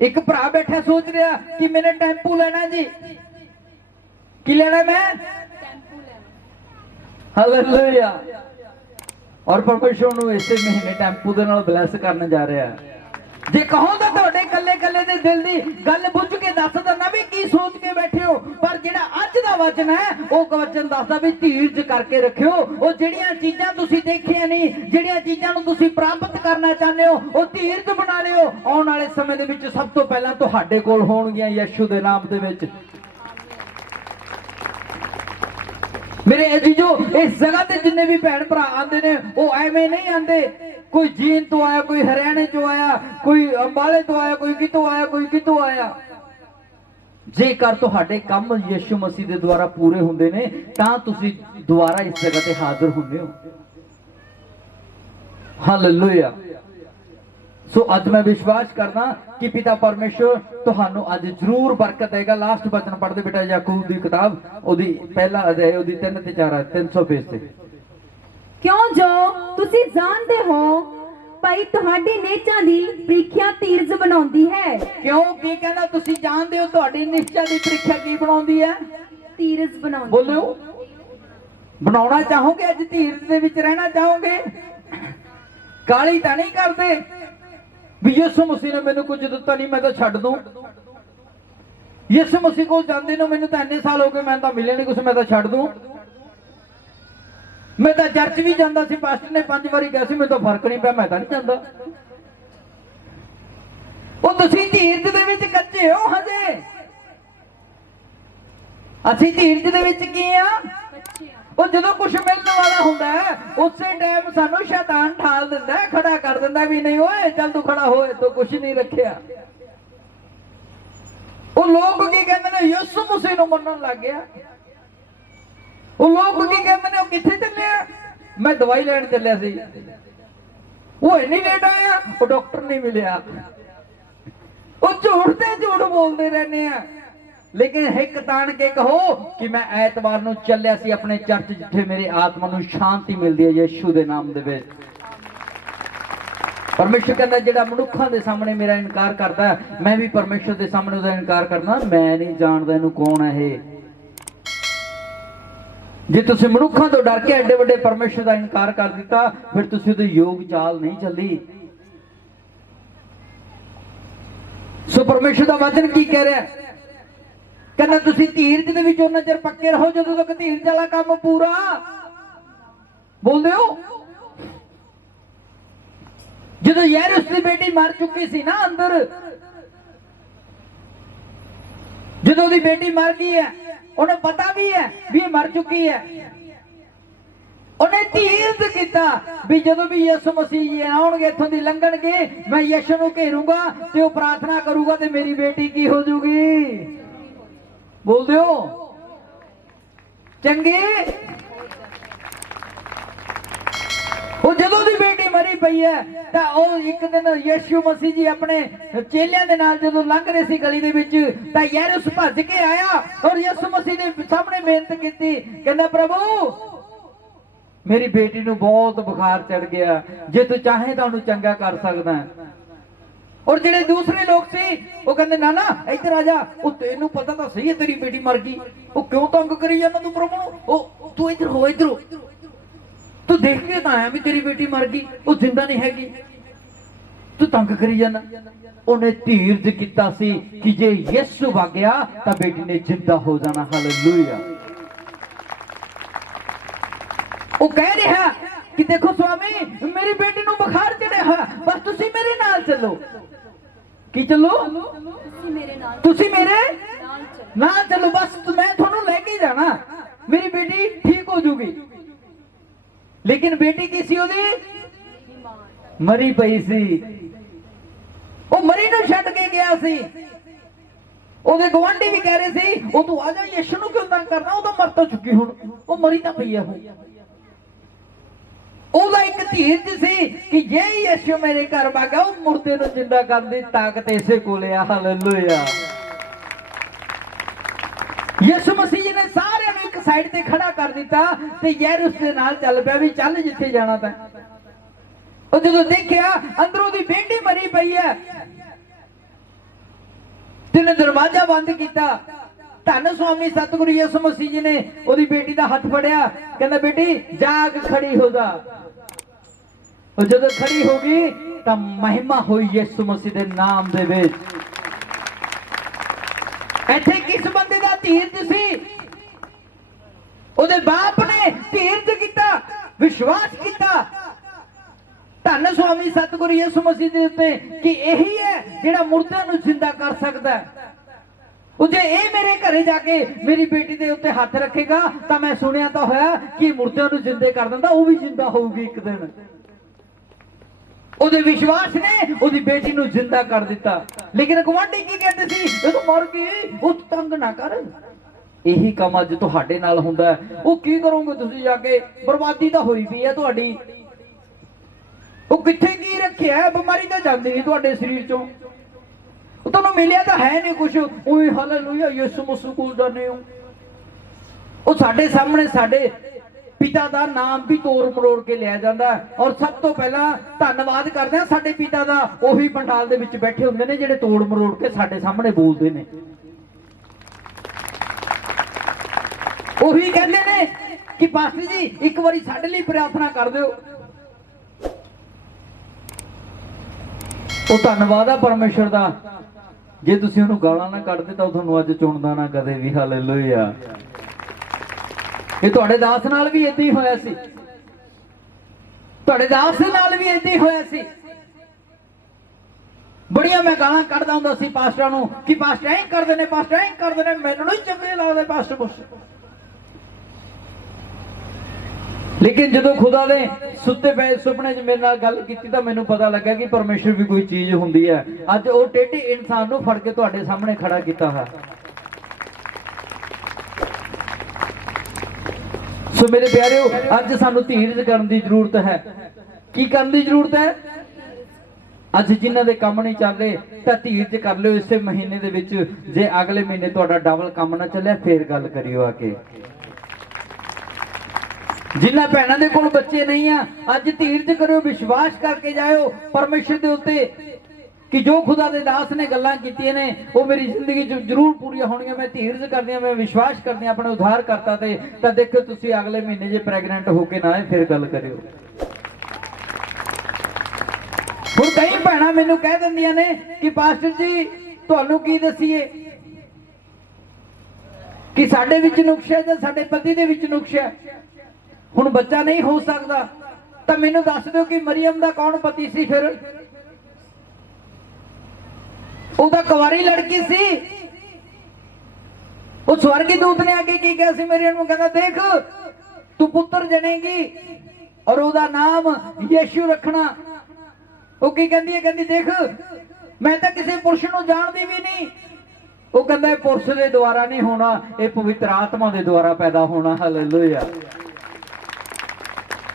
ਇੱਕ ਭਰਾ ਬੈਠਾ ਸੋਚ ਰਿਹਾ ਕਿ ਮੈਨੇ ਟੈਂਪੂ ਲੈਣਾ ਜੀ। ਕੀ ਲੈਣਾ? ਮੈਂ ਟੈਂਪੂ ਲੈਣਾ। ਹਾਲੇਲੂਇਆ। ਔਰ ਪਰਮੇਸ਼ਰ ਨੂੰ ਇਸੇ ਮਹੀਨੇ ਟੈਂਪੂ ਦੇ ਨਾਲ ਬਲੈਸ ਕਰਨ ਜਾ ਰਿਹਾ। ਜੇ ਕਹੋ ਤਾਂ ਤੁਹਾਡੇ ਕੱਲੇ ਕੱਲੇ ਦੇ ਦਿਲ ਦੀ ਗੱਲ ਬੁੱਝ ਕੇ ਦੱਸ ਦਿੰਦਾ ਵੀ ਕੀ ਸੋਚ ਕੇ ਬੈਠੇ ਹੋ, ਪਰ ਜਿਹੜਾ ਅੱਜ ਦਾ ਵਚਨ ਹੈ ਉਹ ਵਚਨ ਦੱਸਦਾ ਵੀ ਧੀਰਜ ਕਰਕੇ ਰੱਖਿਓ। ਉਹ ਜਿਹੜੀਆਂ ਚੀਜ਼ਾਂ ਤੁਸੀਂ ਦੇਖੀਆਂ ਨਹੀਂ, ਜਿਹੜੀਆਂ ਚੀਜ਼ਾਂ ਨੂੰ ਤੁਸੀਂ ਪ੍ਰਾਪਤ ਕਰਨਾ ਚਾਹੁੰਦੇ ਹੋ, ਉਹ ਧੀਰਜ ਬਣਾ ਲਿਓ। ਆਉਣ ਵਾਲੇ ਸਮੇਂ ਦੇ ਵਿੱਚ ਸਭ ਤੋਂ ਪਹਿਲਾਂ ਤੁਹਾਡੇ ਕੋਲ ਹੋਣਗੀਆਂ ਯਿਸੂ ਦੇ ਨਾਮ ਦੇ ਵਿੱਚ। ਮੇਰੇ ਅਜੀਜ਼ੋ, ਇਸ ਜਗ੍ਹਾ ਤੇ ਜਿੰਨੇ ਵੀ ਭੈਣ ਭਰਾ ਆਉਂਦੇ ਨੇ ਉਹ ਐਵੇਂ ਨਹੀਂ ਆਉਂਦੇ। ਕੋਈ ਜੀਨ ਤੋਂ ਆਇਆ, ਕੋਈ ਹਰਿਆਣੇ ਤੋਂ ਆਇਆ, ਕੋਈ ਅੰਬਾਲੇ ਤੋਂ ਆਇਆ, ਕੋਈ ਕਿਤੋਂ ਆਇਆ, ਕੋਈ ਕਿਤੋਂ ਆਇਆ। ਜੇਕਰ ਤੁਹਾਡੇ ਕੰਮ ਯਿਸੂ ਮਸੀਹ ਦੇ ਦੁਆਰਾ ਪੂਰੇ ਹੁੰਦੇ ਨੇ ਤਾਂ ਤੁਸੀਂ ਦੁਆਰਾ ਇਸ ਜਗ੍ਹਾ ਤੇ ਹਾਜ਼ਰ ਹੁੰਦੇ ਹੋ। ਹਾਲੇਲੂਇਆ। ਸੋ ਅੱਜ ਮੈਂ ਵਿਸ਼ਵਾਸ ਕਰਦਾ ਕਿ ਪਿਤਾ ਪਰਮੇਸ਼ਰ ਤੁਹਾਨੂੰ ਅੱਜ ਜ਼ਰੂਰ ਬਰਕਤ ਦੇਗਾ। ਲਾਸਟ ਬਚਨ ਪੜ੍ਹਦੇ ਬੇਟਾ, ਯਾਕੂਬ ਦੀ ਕਿਤਾਬ ਉਹਦੀ ਪਹਿਲਾ ਅਧਿਆਇ ਉਹਦੀ 3 ਤੇ 4 300 ਪੇਜ ਤੇ। ਕਿਉਂ ਜੋ ਤੁਸੀਂ ਜਾਣਦੇ ਹੋ ਭਾਈ ਤੁਹਾਡੀ ਨੇਚਾ ਦੀ ਪ੍ਰੀਖਿਆ ਧੀਰਜ ਬਣਾਉਂਦੀ ਹੈ। ਕਿਉਂ? ਕੀ ਕਹਿੰਦਾ? ਤੁਸੀਂ ਜਾਣਦੇ ਹੋ ਤੁਹਾਡੀ ਨਿਸ਼ਚਾ ਦੀ ਪ੍ਰੀਖਿਆ ਕੀ ਬਣਾਉਂਦੀ ਹੈ? ਧੀਰਜ ਬਣਾਉਂਦੀ। ਬੋਲਿਓ। ਬਣਾਉਣਾ ਚਾਹੋਗੇ? ਅੱਜ ਧੀਰਜ ਦੇ ਵਿੱਚ ਰਹਿਣਾ ਚਾਹੋਗੇ? ਕਾਲੀ ਤਾਂ ਨਹੀਂ ਕਰਦੇ ਵੀ ਯਿਸੂ ਮਸੀਹ ਨੇ ਮੈਨੂੰ ਕੁਝ ਦਿੱਤਾ ਨਹੀਂ ਮੈਂ ਤਾਂ ਛੱਡ ਦੂੰ। ਯਿਸੂ ਮਸੀਹ ਕੋਲ ਜਾਂਦੇ ਨੂੰ ਮੈਨੂੰ ਤਾਂ ਇੰਨੇ ਸਾਲ ਹੋ ਗਏ, ਮੈਂ ਤਾਂ ਮਿਲਿਆ ਨਹੀਂ ਕੁਝ, ਮੈਂ ਤਾਂ ਛੱਡ ਦੂੰ। ਮੈਂ ਤਾਂ ਚਰਚ ਵੀ ਜਾਂਦਾ ਸੀ, ਪਾਸਟਰ ਨੇ 5 ਵਾਰੀ ਕਿਹਾ ਸੀ, ਮੈਨੂੰ ਤਾਂ ਫਰਕ ਨਹੀਂ ਪਿਆ, ਮੈਂ ਤਾਂ ਨਹੀਂ ਜਾਂਦਾ। ਉਹ ਤੁਸੀਂ ਧੀਰਜ ਦੇ ਵਿੱਚ ਕੱਚੇ ਹੋ ਹਜੇ। ਅਸੀਂ ਧੀਰਜ ਦੇ ਵਿੱਚ ਕੀ ਆ? ਉਹ ਜਦੋਂ ਕੁਝ ਮਿਲਣ ਵਾਲਾ ਹੁੰਦਾ ਹੈ ਉਸੇ ਟਾਈਮ ਸਾਨੂੰ ਸ਼ੈਤਾਨ ਠਾਲ ਦਿੰਦਾ, ਖੜਾ ਕਰ ਦਿੰਦਾ ਵੀ ਨਹੀਂ ਓਏ ਚੱਲ ਤੂੰ ਖੜਾ ਹੋਏ, ਤੂੰ ਕੁਝ ਨਹੀਂ ਰੱਖਿਆ। ਉਹ ਲੋਕ ਕੀ ਕਹਿੰਦੇ ਨੇ, ਯਿਸੂ ਮਸੀਹ ਨੂੰ ਮੰਨਣ ਲੱਗ ਗਿਆ। ਉਹ ਲੋਕ ਕੀ ਕਹਿੰਦੇ ਨੇ, ਉਹ ਕਿੱਥੇ ਚੱਲਿਆ? ਮੈਂ ਦਵਾਈ ਲੈਣ ਚੱਲਿਆ ਸੀ, ਉਹ ਇੰਨੀ ਲੇਟ ਆਇਆ, ਉਹ ਡਾਕਟਰ ਨਹੀਂ ਮਿਲਿਆ। ਉਹ ਝੂਠ ਤੇ ਝੂਠ ਬੋਲਦੇ ਰਹਿੰਦੇ ਆ। ਲੇਕਿਨ ਹਿੱਕ ਤਾਣ ਕੇ ਕਹੋ ਕਿ ਮੈਂ ਐਤਵਾਰ ਨੂੰ ਚੱਲਿਆ ਸੀ ਆਪਣੇ ਚਰਚ, ਜਿੱਥੇ ਮੇਰੀ ਆਤਮਾ ਨੂੰ ਸ਼ਾਂਤੀ ਮਿਲਦੀ ਹੈ ਯਿਸੂ ਦੇ ਨਾਮ ਦੇ ਵਿੱਚ। ਪਰਮੇਸ਼ਰ ਕਹਿੰਦਾ ਜਿਹੜਾ ਮਨੁੱਖਾਂ ਦੇ ਸਾਹਮਣੇ ਮੇਰਾ ਇਨਕਾਰ ਕਰਦਾ, ਮੈਂ ਵੀ ਪਰਮੇਸ਼ਰ ਦੇ ਸਾਹਮਣੇ ਉਹਦਾ ਇਨਕਾਰ ਕਰਨਾ। ਮੈਂ ਨਹੀਂ ਜਾਣਦਾ ਇਹਨੂੰ ਕੌਣ ਹੈ ਇਹ। ਜੇ ਤੁਸੀਂ ਮਨੁੱਖਾਂ ਤੋਂ ਡਰ ਕੇ ਐਡੇ ਵੱਡੇ ਪਰਮੇਸ਼ਰ ਦਾ ਇਨਕਾਰ ਕਰ ਦਿੱਤਾ, ਫਿਰ ਤੁਸੀਂ ਉਹਦੇ ਯੋਗ ਚਾਲ ਨਹੀਂ ਚੱਲੀ। ਸੋ ਪਰਮੇਸ਼ਰ ਦਾ ਵਚਨ ਕੀ ਕਹਿ ਰਿਹਾ? ਕਹਿੰਦਾ ਤੁਸੀਂ ਧੀਰਜ ਦੇ ਵਿੱਚ ਉਹਨਾਂ ਚਿਰ ਪੱਕੇ ਰਹੋ ਜਦੋਂ ਤੱਕ ਧੀਰਜ ਵਾਲਾ ਕੰਮ ਪੂਰਾ। ਬੋਲਦੇ ਹੋ? ਜਦੋਂ ਯਾਰੂਸ ਦੀ ਬੇਟੀ ਮਰ ਚੁੱਕੀ ਸੀ ਨਾ ਅੰਦਰ, ਜਦੋਂ ਉਹਦੀ ਬੇਟੀ ਮਰ ਗਈ ਹੈ, ਉਹਨੂੰ ਪਤਾ ਵੀ ਹੈ ਵੀ ਇਹ ਮਰ ਚੁੱਕੀ ਹੈ, ਉਹਨੇ ਧੀਰਜ ਕੀਤਾ ਵੀ ਜਦੋਂ ਵੀ ਯਿਸੂ ਮਸੀਹ ਜੀ ਆਉਣਗੇ, ਇੱਥੋਂ ਦੀ ਲੰਘਣਗੇ, ਮੈਂ ਯਿਸੂ ਨੂੰ ਘੇਰੂੰਗਾ ਤੇ ਉਹ ਪ੍ਰਾਰਥਨਾ ਕਰੂਗਾ ਤੇ ਮੇਰੀ ਬੇਟੀ ਕੀ ਹੋ ਜੂਗੀ। ਬੋਲਦੇ ਹੋ? ਚੰਗੇ। ਉਹ ਜਦੋਂ ਦੀ ਬੇਟੀ ਮਰੀ ਪਈ ਹੈ ਤਾਂ ਉਹ ਇੱਕ ਦਿਨ ਯਿਸੂ ਮਸੀਹ ਜੀ ਆਪਣੇ ਚੇਲਿਆਂ ਦੇ ਨਾਲ ਜਦੋਂ ਲੰਘ ਰਹੇ ਸੀ ਗਲੀ ਦੇ ਵਿੱਚ, ਤਾਂ ਯਾਰੂਸ ਭੱਜ ਕੇ ਆਇਆ ਔਰ ਯਿਸੂ ਮਸੀਹ ਦੇ ਸਾਹਮਣੇ ਬੇਨਤ ਕੀਤੀ। ਕਹਿੰਦਾ ਪ੍ਰਭੂ ਮੇਰੀ ਬੇਟੀ ਨੂੰ ਬਹੁਤ ਬੁਖਾਰ ਚੜ ਗਿਆ, ਜੇ ਤੂੰ ਚਾਹੇ ਤਾਂ ਉਹਨੂੰ ਚੰਗਾ ਕਰ ਸਕਦਾ। ਔਰ ਜਿਹੜੇ ਦੂਸਰੇ ਲੋਕ ਸੀ ਉਹ ਕਹਿੰਦੇ ਨਾ ਨਾ ਇੱਧਰ ਆ ਜਾ, ਉਹ ਤੈਨੂੰ ਪਤਾ ਤਾਂ ਸਹੀ ਹੈ ਤੇਰੀ ਬੇਟੀ ਮਰ ਗਈ, ਉਹ ਕਿਉਂ ਤੰਗ ਕਰੀ ਜਾਂਦਾ ਤੂੰ ਪ੍ਰਭੂ ਨੂੰ? ਉਹ ਤੂੰ ਇੱਧਰ ਹੋ, ਇੱਧਰ ਹੋ, ਤੂੰ ਦੇਖ ਕੇ ਤਾਂ ਆਇਆ ਵੀ ਤੇਰੀ ਬੇਟੀ ਮਰ ਗਈ, ਉਹ ਜ਼ਿੰਦਾ ਨਹੀਂ ਹੈਗੀ, ਤੂੰ ਤੰਗ ਕਰੀ ਜਾਂਦਾ। ਉਹਨੇ ਧੀਰਜ ਕੀਤਾ ਸੀ ਕਿ ਜੇ ਯਿਸੂ ਵਗ ਗਿਆ ਤਾਂ ਬੇਟੀ ਨੇ ਜ਼ਿੰਦਾ ਹੋ ਜਾਣਾ। ਹਾਲੇਲੂਇਆ। ਉਹ ਕਹਿ ਰਿਹਾ ਕਿ ਦੇਖੋ ਸਵਾਮੀ, ਮੇਰੀ ਬੇਟੀ ਨੂੰ ਬੁਖਾਰ ਚੜਿਆ ਹੋਇਆ, ਬਸ ਤੁਸੀਂ ਮੇਰੇ ਨਾਲ ਚੱਲੋ। ਕੀ ਚੱਲੋ? ਤੁਸੀਂ ਮੇਰੇ ਨਾਲ ਚੱਲੋ, ਬਸ ਮੈਂ ਤੁਹਾਨੂੰ ਲੈ ਕੇ ਜਾਣਾ, ਮੇਰੀ ਬੇਟੀ ਠੀਕ ਹੋ ਜੂਗੀ। ਲੇਕਿਨ ਬੇਟੀ ਕੀ ਸੀ ਉਹਦੀ? ਮਰੀ ਪਈ ਸੀ। ਉਹ ਮਰੀ ਨੂੰ ਛੱਡ ਕੇ ਗਿਆ ਸੀ। ਉਹਦੇ ਗਵਾਂਢੀ ਵੀ ਕਹਿ ਰਹੇ ਸੀ ਉਹ ਤੂੰ ਆ ਜਾ, ਯਿਸੂ ਨੂੰ ਕਿਉਂ ਤੰਗ ਕਰਨਾ, ਉਹ ਤਾਂ ਮਰ ਤਾਂ ਚੁੱਕੀ, ਹੁਣ ਉਹ ਮਰੀ ਤਾਂ ਪਈ ਹੈ। ਉਹਦਾ ਇੱਕ ਧੀਰਜ ਸੀ ਕਿ ਜੇ ਯਿਸੂ ਮੇਰੇ ਘਰ ਵਾਗਾ, ਉਹ ਮੁਰਦੇ ਨੂੰ ਜਿੰਦਾ ਕਰਨ ਦੀ ਤਾਕਤ ਇਸੇ ਕੋਲੇ ਆ। ਹਾਲੇਲੂਇਆ। ਯਿਸੂ ਮਸੀਹ ਜੀ ਨੇ ਸਾਰਿਆਂ ਨੂੰ ਇੱਕ ਸਾਈਡ ਤੇ ਖੜਾ ਕਰ ਦਿੱਤਾ ਤੇ ਯਾਰੂਸ ਦੇ ਨਾਲ ਚੱਲ ਪਿਆ ਵੀ ਚੱਲ ਜਿੱਥੇ ਜਾਣਾ ਤਾਂ। ਉਹ ਜਦੋਂ ਦੇਖਿਆ ਅੰਦਰੋਂ ਦੀ ਬੇਟੀ ਮਰੀ ਪਈ ਹੈ, ਤਿੰਨ ਦਰਵਾਜ਼ਾ ਬੰਦ ਕੀਤਾ। ਧੰਨ ਸੁਆਮੀ ਸਤਿਗੁਰੂ ਯਿਸੂ ਮਸੀਹ ਜੀ ਨੇ ਉਹਦੀ ਬੇਟੀ ਦਾ ਹੱਥ ਫੜਿਆ, ਕਹਿੰਦਾ ਬੇਟੀ ਜਾਗ ਖੜੀ ਹੋ ਜਾ। ਉਹ ਜਦੋਂ ਖੜੀ ਹੋ ਗਈ ਤਾਂ ਮਹਿਮਾ ਹੋਈ ਯਿਸੂ ਮਸੀਹ ਦੇ ਨਾਮ ਦੇ ਵਿੱਚ। ਇੱਥੇ ਕਿਸ ਬੰਦੇ ਦਾ ਧੀਰਜ ਸੀ? ਉਹਦੇ ਬਾਪ ਨੇ ਧੀਰਜ ਕੀਤਾ, ਵਿਸ਼ਵਾਸ ਕੀਤਾ ਧੰਨ ਸੁਆਮੀ ਸਤਿਗੁਰੂ ਯਿਸੂ ਮਸੀਹ ਦੇ ਉੱਤੇ ਕਿ ਇਹੀ ਹੈ ਜਿਹੜਾ ਮੁਰਦਿਆਂ ਨੂੰ ਜ਼ਿੰਦਾ ਕਰ ਸਕਦਾ। ਉਹ ਜੇ ਇਹ ਮੇਰੇ ਘਰੇ ਜਾ ਕੇ ਮੇਰੀ ਬੇਟੀ ਦੇ ਉੱਤੇ ਹੱਥ ਰੱਖੇਗਾ ਤਾਂ ਮੈਂ ਸੁਣਿਆ ਤਾਂ ਹੋਇਆ ਕਿ ਮੁਰਦਿਆਂ ਨੂੰ ਜ਼ਿੰਦੇ ਕਰ ਦਿੰਦਾ, ਉਹ ਵੀ ਜ਼ਿੰਦਾ ਹੋਊਗੀ ਇੱਕ ਦਿਨ। ਉਹਦੇ ਵਿਸ਼ਵਾਸ ਨੇ ਉਹਦੀ ਬੇਟੀ ਨੂੰ ਜ਼ਿੰਦਾ ਕਰ ਦਿੱਤਾ। ਲੇਕਿਨ ਗੁਆਂਢੀ ਕੀ ਕਹਿੰਦੇ ਸੀ, ਇਹ ਤਾਂ ਮਰ ਗਈ, ਉਹ ਤੰਗ ਨਾ ਕਰ। ਇਹੀ ਕੰਮ ਅੱਜ ਤੁਹਾਡੇ ਨਾਲ ਹੁੰਦਾ ਹੈ। ਉਹ ਕੀ ਕਰੋਗੇ ਤੁਸੀਂ ਜਾ ਕੇ? ਬਰਬਾਦੀ ਤਾਂ ਹੋਈ ਪਈ ਹੈ ਤੁਹਾਡੀ। ਉਹ ਕਿੱਥੇ ਕੀ ਰੱਖਿਆ? ਬਿਮਾਰੀ ਤਾਂ ਜਾਂਦੀ ਨਹੀਂ ਤੁਹਾਡੇ ਸਰੀਰ ਚੋਂ, ਉਹ ਤੁਹਾਨੂੰ ਮਿਲਿਆ ਤਾਂ ਹੈ ਨਹੀਂ ਕੁਛ। ਉਹੀ ਹਾਲੇਲੂਇਆ ਯਿਸੂ ਮਸੀਹ ਕੋਲ ਜਾਂਦੇ ਹੋ। ਉਹ ਸਾਡੇ ਸਾਹਮਣੇ ਸਾਡੇ ਪਿਤਾ ਦਾ ਨਾਮ ਵੀ ਤੋੜ ਮਰੋੜ ਕੇ ਲਿਆ ਜਾਂਦਾ ਔਰ ਸਭ ਤੋਂ ਪਹਿਲਾਂ ਧੰਨਵਾਦ ਕਰਦੇ ਹਾਂ ਸਾਡੇ ਪਿਤਾ ਦਾ। ਉਹੀ ਪੰਡਾਲ ਦੇ ਵਿੱਚ ਬੈਠੇ ਹੁੰਦੇ ਨੇ ਜਿਹੜੇ ਤੋੜ ਮਰੋੜ ਕੇ ਸਾਡੇ ਸਾਹਮਣੇ ਬੋਲਦੇ ਨੇ। ਉਹੀ ਕਹਿੰਦੇ ਨੇ ਕਿ ਪਾਸਟਰ ਜੀ ਇੱਕ ਵਾਰੀ ਸਾਡੇ ਲਈ ਪ੍ਰਾਰਥਨਾ ਕਰ ਦਿਓ। ਉਹ ਧੰਨਵਾਦ ਆ ਪਰਮੇਸ਼ਰ ਦਾ। ਜੇ ਤੁਸੀਂ ਉਹਨੂੰ ਗਾਲਾਂ ਨਾ ਕੱਢਦੇ ਤਾਂ ਉਹ ਤੁਹਾਨੂੰ ਅੱਜ ਚੁਣਦਾ ਨਾ ਕਦੇ ਵੀ। ਹਾਲੇਲੂਇਆ। ਇਹ ਤੁਹਾਡੇ ਦਾਸ ਨਾਲ ਵੀ ਏਦਾਂ ਹੀ ਹੋਇਆ ਸੀ, ਤੁਹਾਡੇ ਦਾਸ ਨਾਲ ਵੀ ਏਦਾਂ ਹੀ ਹੋਇਆ ਸੀ। ਬੜੀਆਂ ਮੈਂ ਗਾਲਾਂ ਕੱਢਦਾ ਹੁੰਦਾ ਸੀ ਪਾਸਟਰਾਂ ਨੂੰ ਕਿ ਪਾਸਟਰ ਐਂ ਕਰਦੇ ਨੇ, ਪਾਸਟਰ ਐਂ ਕਰਦੇ ਨੇ, ਮੈਨੂੰ ਨਹੀਂ ਚੰਗੇ ਲੱਗਦੇ ਪਾਸਟਰ। ਲੇਕਿਨ ਜਦੋਂ ਖੁਦਾ ਨੇ ਸੁੱਤੇ ਪਏ ਸੁਪਨੇ 'ਚ ਮੇਰੇ ਨਾਲ ਗੱਲ ਕੀਤੀ ਤਾਂ ਮੈਨੂੰ ਪਤਾ ਲੱਗਾ ਕਿ ਪਰਮੇਸ਼ਰ ਵੀ ਕੋਈ ਚੀਜ਼ ਹੁੰਦੀ ਹੈ। ਅੱਜ ਉਹ ਟੇਢੇ ਇਨਸਾਨ ਨੂੰ ਫੜ ਕੇ ਤੁਹਾਡੇ ਸਾਹਮਣੇ ਖੜਾ ਕੀਤਾ ਹੈ। ਸੋ ਮੇਰੇ ਪਿਆਰਿਓ, ਅੱਜ ਸਾਨੂੰ ਧੀਰਜ ਕਰਨ ਦੀ ਜ਼ਰੂਰਤ ਹੈ। ਕੀ ਕਰਨ ਦੀ ਜ਼ਰੂਰਤ ਹੈ? ਅੱਜ ਜਿਨ੍ਹਾਂ ਦੇ ਕੰਮ ਨਹੀਂ ਚੱਲਦੇ ਤਾਂ ਧੀਰਜ ਕਰ ਲਿਓ ਇਸੇ ਮਹੀਨੇ ਦੇ ਵਿੱਚ। ਜੇ ਅਗਲੇ ਮਹੀਨੇ ਤੁਹਾਡਾ ਡਬਲ ਕੰਮ ਨਾ ਚੱਲਿਆ ਫੇਰ ਗੱਲ ਕਰਿਓ ਆ ਕੇ। ਜਿਨ੍ਹਾਂ ਭੈਣਾਂ ਦੇ ਕੋਲ ਬੱਚੇ ਨਹੀਂ ਆ, ਅੱਜ ਧੀਰਜ ਕਰਿਓ, ਵਿਸ਼ਵਾਸ ਕਰਕੇ ਜਾਇਓ ਪਰਮੇਸ਼ਰ ਦੇ ਉੱਤੇ ਕਿ ਜੋ ਖੁਦਾ ਦੇ ਦਾਸ ਨੇ ਗੱਲਾਂ ਕੀਤੀਆਂ ਨੇ ਉਹ ਮੇਰੀ ਜ਼ਿੰਦਗੀ 'ਚ ਜ਼ਰੂਰ ਪੂਰੀਆਂ ਹੋਣਗੀਆਂ। ਮੈਂ ਧੀਰਜ ਕਰਦੀ ਹਾਂ, ਮੈਂ ਵਿਸ਼ਵਾਸ ਕਰਦੀ ਹਾਂ ਆਪਣੇ ਉਧਾਰ ਕਰਤਾ ਤੇ। ਤਾਂ ਦੇਖੋ ਤੁਸੀਂ ਅਗਲੇ ਮਹੀਨੇ ਜੇ ਪ੍ਰੈਗਨੈਂਟ ਹੋ ਕੇ ਨਾ ਆਏ ਫਿਰ ਗੱਲ ਕਰਿਓ। ਹੁਣ ਕਈ ਭੈਣਾਂ ਮੈਨੂੰ ਕਹਿ ਦਿੰਦੀਆਂ ਨੇ ਕਿ ਪਾਸਟਰ ਜੀ ਤੁਹਾਨੂੰ ਕੀ ਦਸੀਏ ਕਿ ਸਾਡੇ ਵਿੱਚ ਨੁਕਸ਼ਾ ਜਾਂ ਸਾਡੇ ਪਤੀ ਦੇ ਵਿੱਚ ਨੁਕਸ਼ਾ। ਹੁਣ ਬੱਚਾ ਨਹੀਂ ਹੋ ਸਕਦਾ ਤਾਂ ਮੈਨੂੰ ਦੱਸ ਦਿਓ ਕਿ ਮਰੀਅਮ ਦਾ ਕੌਣ ਪਤੀ ਸੀ? ਫਿਰ ਉਹਦਾ ਕੁਆਰੀ ਲੜਕੀ ਸੀ। ਉਹ ਸਵਰਗੀ ਦੂਤ ਨੇ ਆ ਕੇ ਕੀ ਕਿਹਾ ਸੀ ਮਰੀਅਮ ਨੂੰ? ਕਹਿੰਦਾ ਦੇਖ ਤੂੰ ਪੁੱਤਰ ਜਣੇਗੀ ਔਰ ਉਹਦਾ ਨਾਮ ਯੀਸ਼ੂ ਰੱਖਣਾ। ਉਹ ਕੀ ਕਹਿੰਦੀ ਹੈ? ਕਹਿੰਦੀ ਦੇਖ ਮੈਂ ਤਾਂ ਕਿਸੇ ਪੁਰਸ਼ ਨੂੰ ਜਾਣਦੀ ਵੀ ਨਹੀਂ। ਉਹ ਕਹਿੰਦਾ ਇਹ ਪੁਰਸ਼ ਦੇ ਦੁਆਰਾ ਨਹੀਂ ਹੋਣਾ, ਇਹ ਪਵਿੱਤਰ ਆਤਮਾ ਦੇ ਦੁਆਰਾ ਪੈਦਾ ਹੋਣਾ। ਹਾਲੇਲੂਇਆ।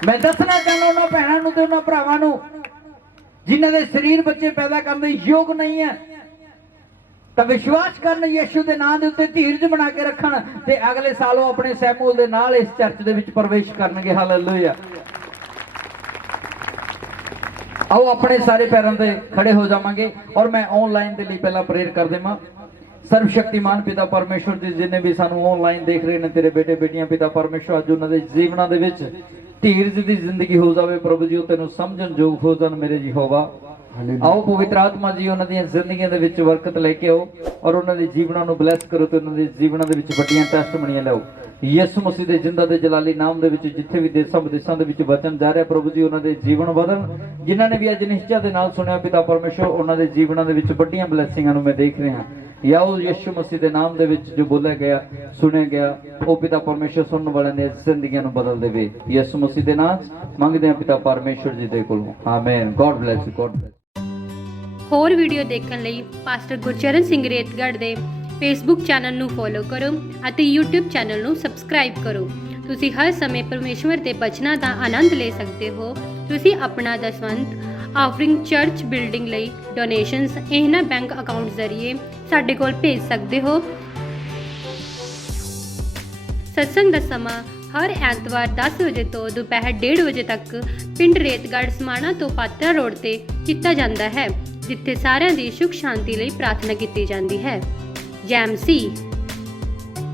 ਮੈਂ ਦੱਸਣਾ ਚਾਹੁੰਦਾ ਉਹਨਾਂ ਭੈਣਾਂ ਨੂੰ ਤੇ ਉਹਨਾਂ ਭਰਾਵਾਂ ਨੂੰ ਜਿਨ੍ਹਾਂ ਦੇ ਸਰੀਰ ਬੱਚੇ ਪੈਦਾ ਕਰਨ ਦੇ ਯੋਗ ਨਹੀਂ ਹੈ ਤਾਂ ਵਿਸ਼ਵਾਸ ਕਰਨ ਯੀਸ਼ੂ ਦੇ ਨਾਮ ਦੇ ਉੱਤੇ, ਧੀਰਜ ਬਣਾ ਕੇ ਰੱਖਣ ਤੇ ਅਗਲੇ ਸਾਲ ਉਹ ਆਪਣੇ ਸੈਮੂਅਲ ਦੇ ਨਾਲ ਇਸ ਚਰਚ ਦੇ ਵਿੱਚ ਪ੍ਰਵੇਸ਼ ਕਰਨਗੇ। ਹਾਲੇਲੂਇਆ। ਆਓ ਆਪਣੇ ਸਾਰੇ ਪੈਰਾਂ ਤੇ ਖੜੇ ਹੋ ਜਾਵਾਂਗੇ ਔਰ ਮੈਂ ਆਨਲਾਈਨ ਦੇ ਲਈ ਪਹਿਲਾਂ ਪ੍ਰੇਅਰ ਕਰ ਦੇਵਾਂ। ਸਰਵ ਸ਼ਕਤੀਮਾਨ ਪਿਤਾ ਪਰਮੇਸ਼ਵਰ ਜੀ, ਜਿੰਨੇ ਵੀ ਸਾਨੂੰ ਆਨਲਾਈਨ ਦੇਖ ਰਹੇ ਨੇ ਤੇਰੇ ਬੇਟੇ ਬੇਟੀਆਂ, ਪਿਤਾ ਪਰਮੇਸ਼ਵਰ ਅੱਜ ਉਹਨਾਂ ਦੇ ਜੀਵਨਾਂ ਦੇ ਵਿੱਚ ਧੀਰਜ ਦੀ ਜ਼ਿੰਦਗੀ ਹੋ ਜਾਵੇ ਪ੍ਰਭੂ ਜੀ। ਉਹ ਤੈਨੂੰ ਸਮਝਣ ਯੋਗ ਹੋ ਜਾਣ ਮੇਰੇ ਯਹੋਵਾ। ਆਓ ਪਵਿੱਤਰ ਆਤਮਾ ਜੀ ਉਹਨਾਂ ਦੀਆਂ ਜ਼ਿੰਦਗੀਆਂ ਦੇ ਵਿੱਚ ਬਰਕਤ ਲੈ ਕੇ ਆਓ ਔਰ ਉਹਨਾਂ ਦੇ ਜੀਵਨਾਂ ਨੂੰ ਬਲੈਸ ਕਰੋ ਤੇ ਉਹਨਾਂ ਦੇ ਜੀਵਨਾਂ ਦੇ ਵਿੱਚ ਵੱਡੀਆਂ ਟੈਸਟਮਨੀਆਂ ਲਿਆਓ। ਯਿਸੂ ਮਸੀਹ ਦੇ ਜਿੰਦਾ ਦੇ ਜਲਾਲੀ ਨਾਮ ਦੇ ਵਿੱਚ ਜਿੱਥੇ ਵੀ ਦੇਸਾਂ ਵਿਦੇਸਾਂ ਦੇ ਵਿੱਚ ਵਚਨ ਜਾ ਰਿਹਾ ਪ੍ਰਭੂ ਜੀ, ਉਹਨਾਂ ਦੇ ਜੀਵਨ ਬਦਲਣ। ਜਿਨ੍ਹਾਂ ਨੇ ਵੀ ਅੱਜ ਨਿਸ਼ਚਾ ਦੇ ਨਾਲ ਸੁਣਿਆ ਪਿਤਾ ਪਰਮੇਸ਼ਵਰ, ਉਹਨਾਂ ਦੇ ਜੀਵਨਾਂ ਦੇ ਵਿੱਚ ਵੱਡੀਆਂ ਬਲੈਸਿੰਗਾਂ ਨੂੰ ਮੈਂ ਦੇਖ ਰਿਹਾ। ਯਾਓ ਯਿਸੂ ਮਸੀਹ ਦੇ ਨਾਮ ਦੇ ਵਿੱਚ ਜੋ ਬੋਲਿਆ ਗਿਆ ਸੁਣਿਆ ਗਿਆ ਉਹ ਪਿਤਾ ਪਰਮੇਸ਼ਵਰ ਸੁਣਨ ਵਾਲਿਆਂ ਦੀਆਂ ਜ਼ਿੰਦਗੀਆਂ ਨੂੰ ਬਦਲ ਦੇਵੇ। ਯਿਸੂ ਮਸੀਹ ਦੇ ਨਾਮ ਮੰਗਦੇ ਹਾਂ ਪਿਤਾ ਪਰਮੇਸ਼ਵਰ ਜੀ ਦੇ ਕੋਲੋਂ, amen. God bless you, God bless. ਹੋਰ ਵੀਡੀਓ ਦੇਖਣ ਲਈ ਪਾਸਟਰ ਗੁਰਚਰਨ ਸਿੰਘ ਰੇਤਗੜ੍ਹ ਦੇ ਫੇਸਬੁੱਕ ਚੈਨਲ ਨੂੰ ਫੋਲੋ ਕਰੋ ਅਤੇ YouTube ਚੈਨਲ ਨੂੰ ਸਬਸਕ੍ਰਾਈਬ ਕਰੋ। ਤੁਸੀਂ ਹਰ ਸਮੇਂ ਪਰਮੇਸ਼ਵਰ ਦੇ ਬਚਨਾਂ ਦਾ ਆਨੰਦ ਲੈ ਸਕਦੇ ਹੋ। ਤੁਸੀਂ ਆਪਣਾ ਦਸਵੰਧ ਆਫਰਿੰਗ ਚਰਚ ਬਿਲਡਿੰਗ ਲਈ ਡੋਨੇਸ਼ਨਸ ਇਹਨਾਂ ਬੈਂਕ ਅਕਾਊਂਟ ਜ਼ਰੀਏ ਸਾਡੇ ਕੋਲ ਭੇਜ ਸਕਦੇ ਹੋ। ਸਤਸੰਗ ਦਾ ਸਮਾਂ ਹਰ ਐਤਵਾਰ 10 ਵਜੇ ਤੋਂ ਦੁਪਹਿਰ 1:30 ਵਜੇ ਤੱਕ ਪਿੰਡ ਰੇਤਗੜ੍ਹ ਸਮਾਣਾ ਤੋਂ ਪਾਤਰਾ ਰੋਡ ਤੇ ਕੀਤਾ ਜਾਂਦਾ ਹੈ, ਜਿੱਥੇ ਸਾਰਿਆਂ ਦੀ ਸੁਖ ਸ਼ਾਂਤੀ ਲਈ ਪ੍ਰਾਰਥਨਾ ਕੀਤੀ ਜਾਂਦੀ ਹੈ। ਜੈਮਸੀ।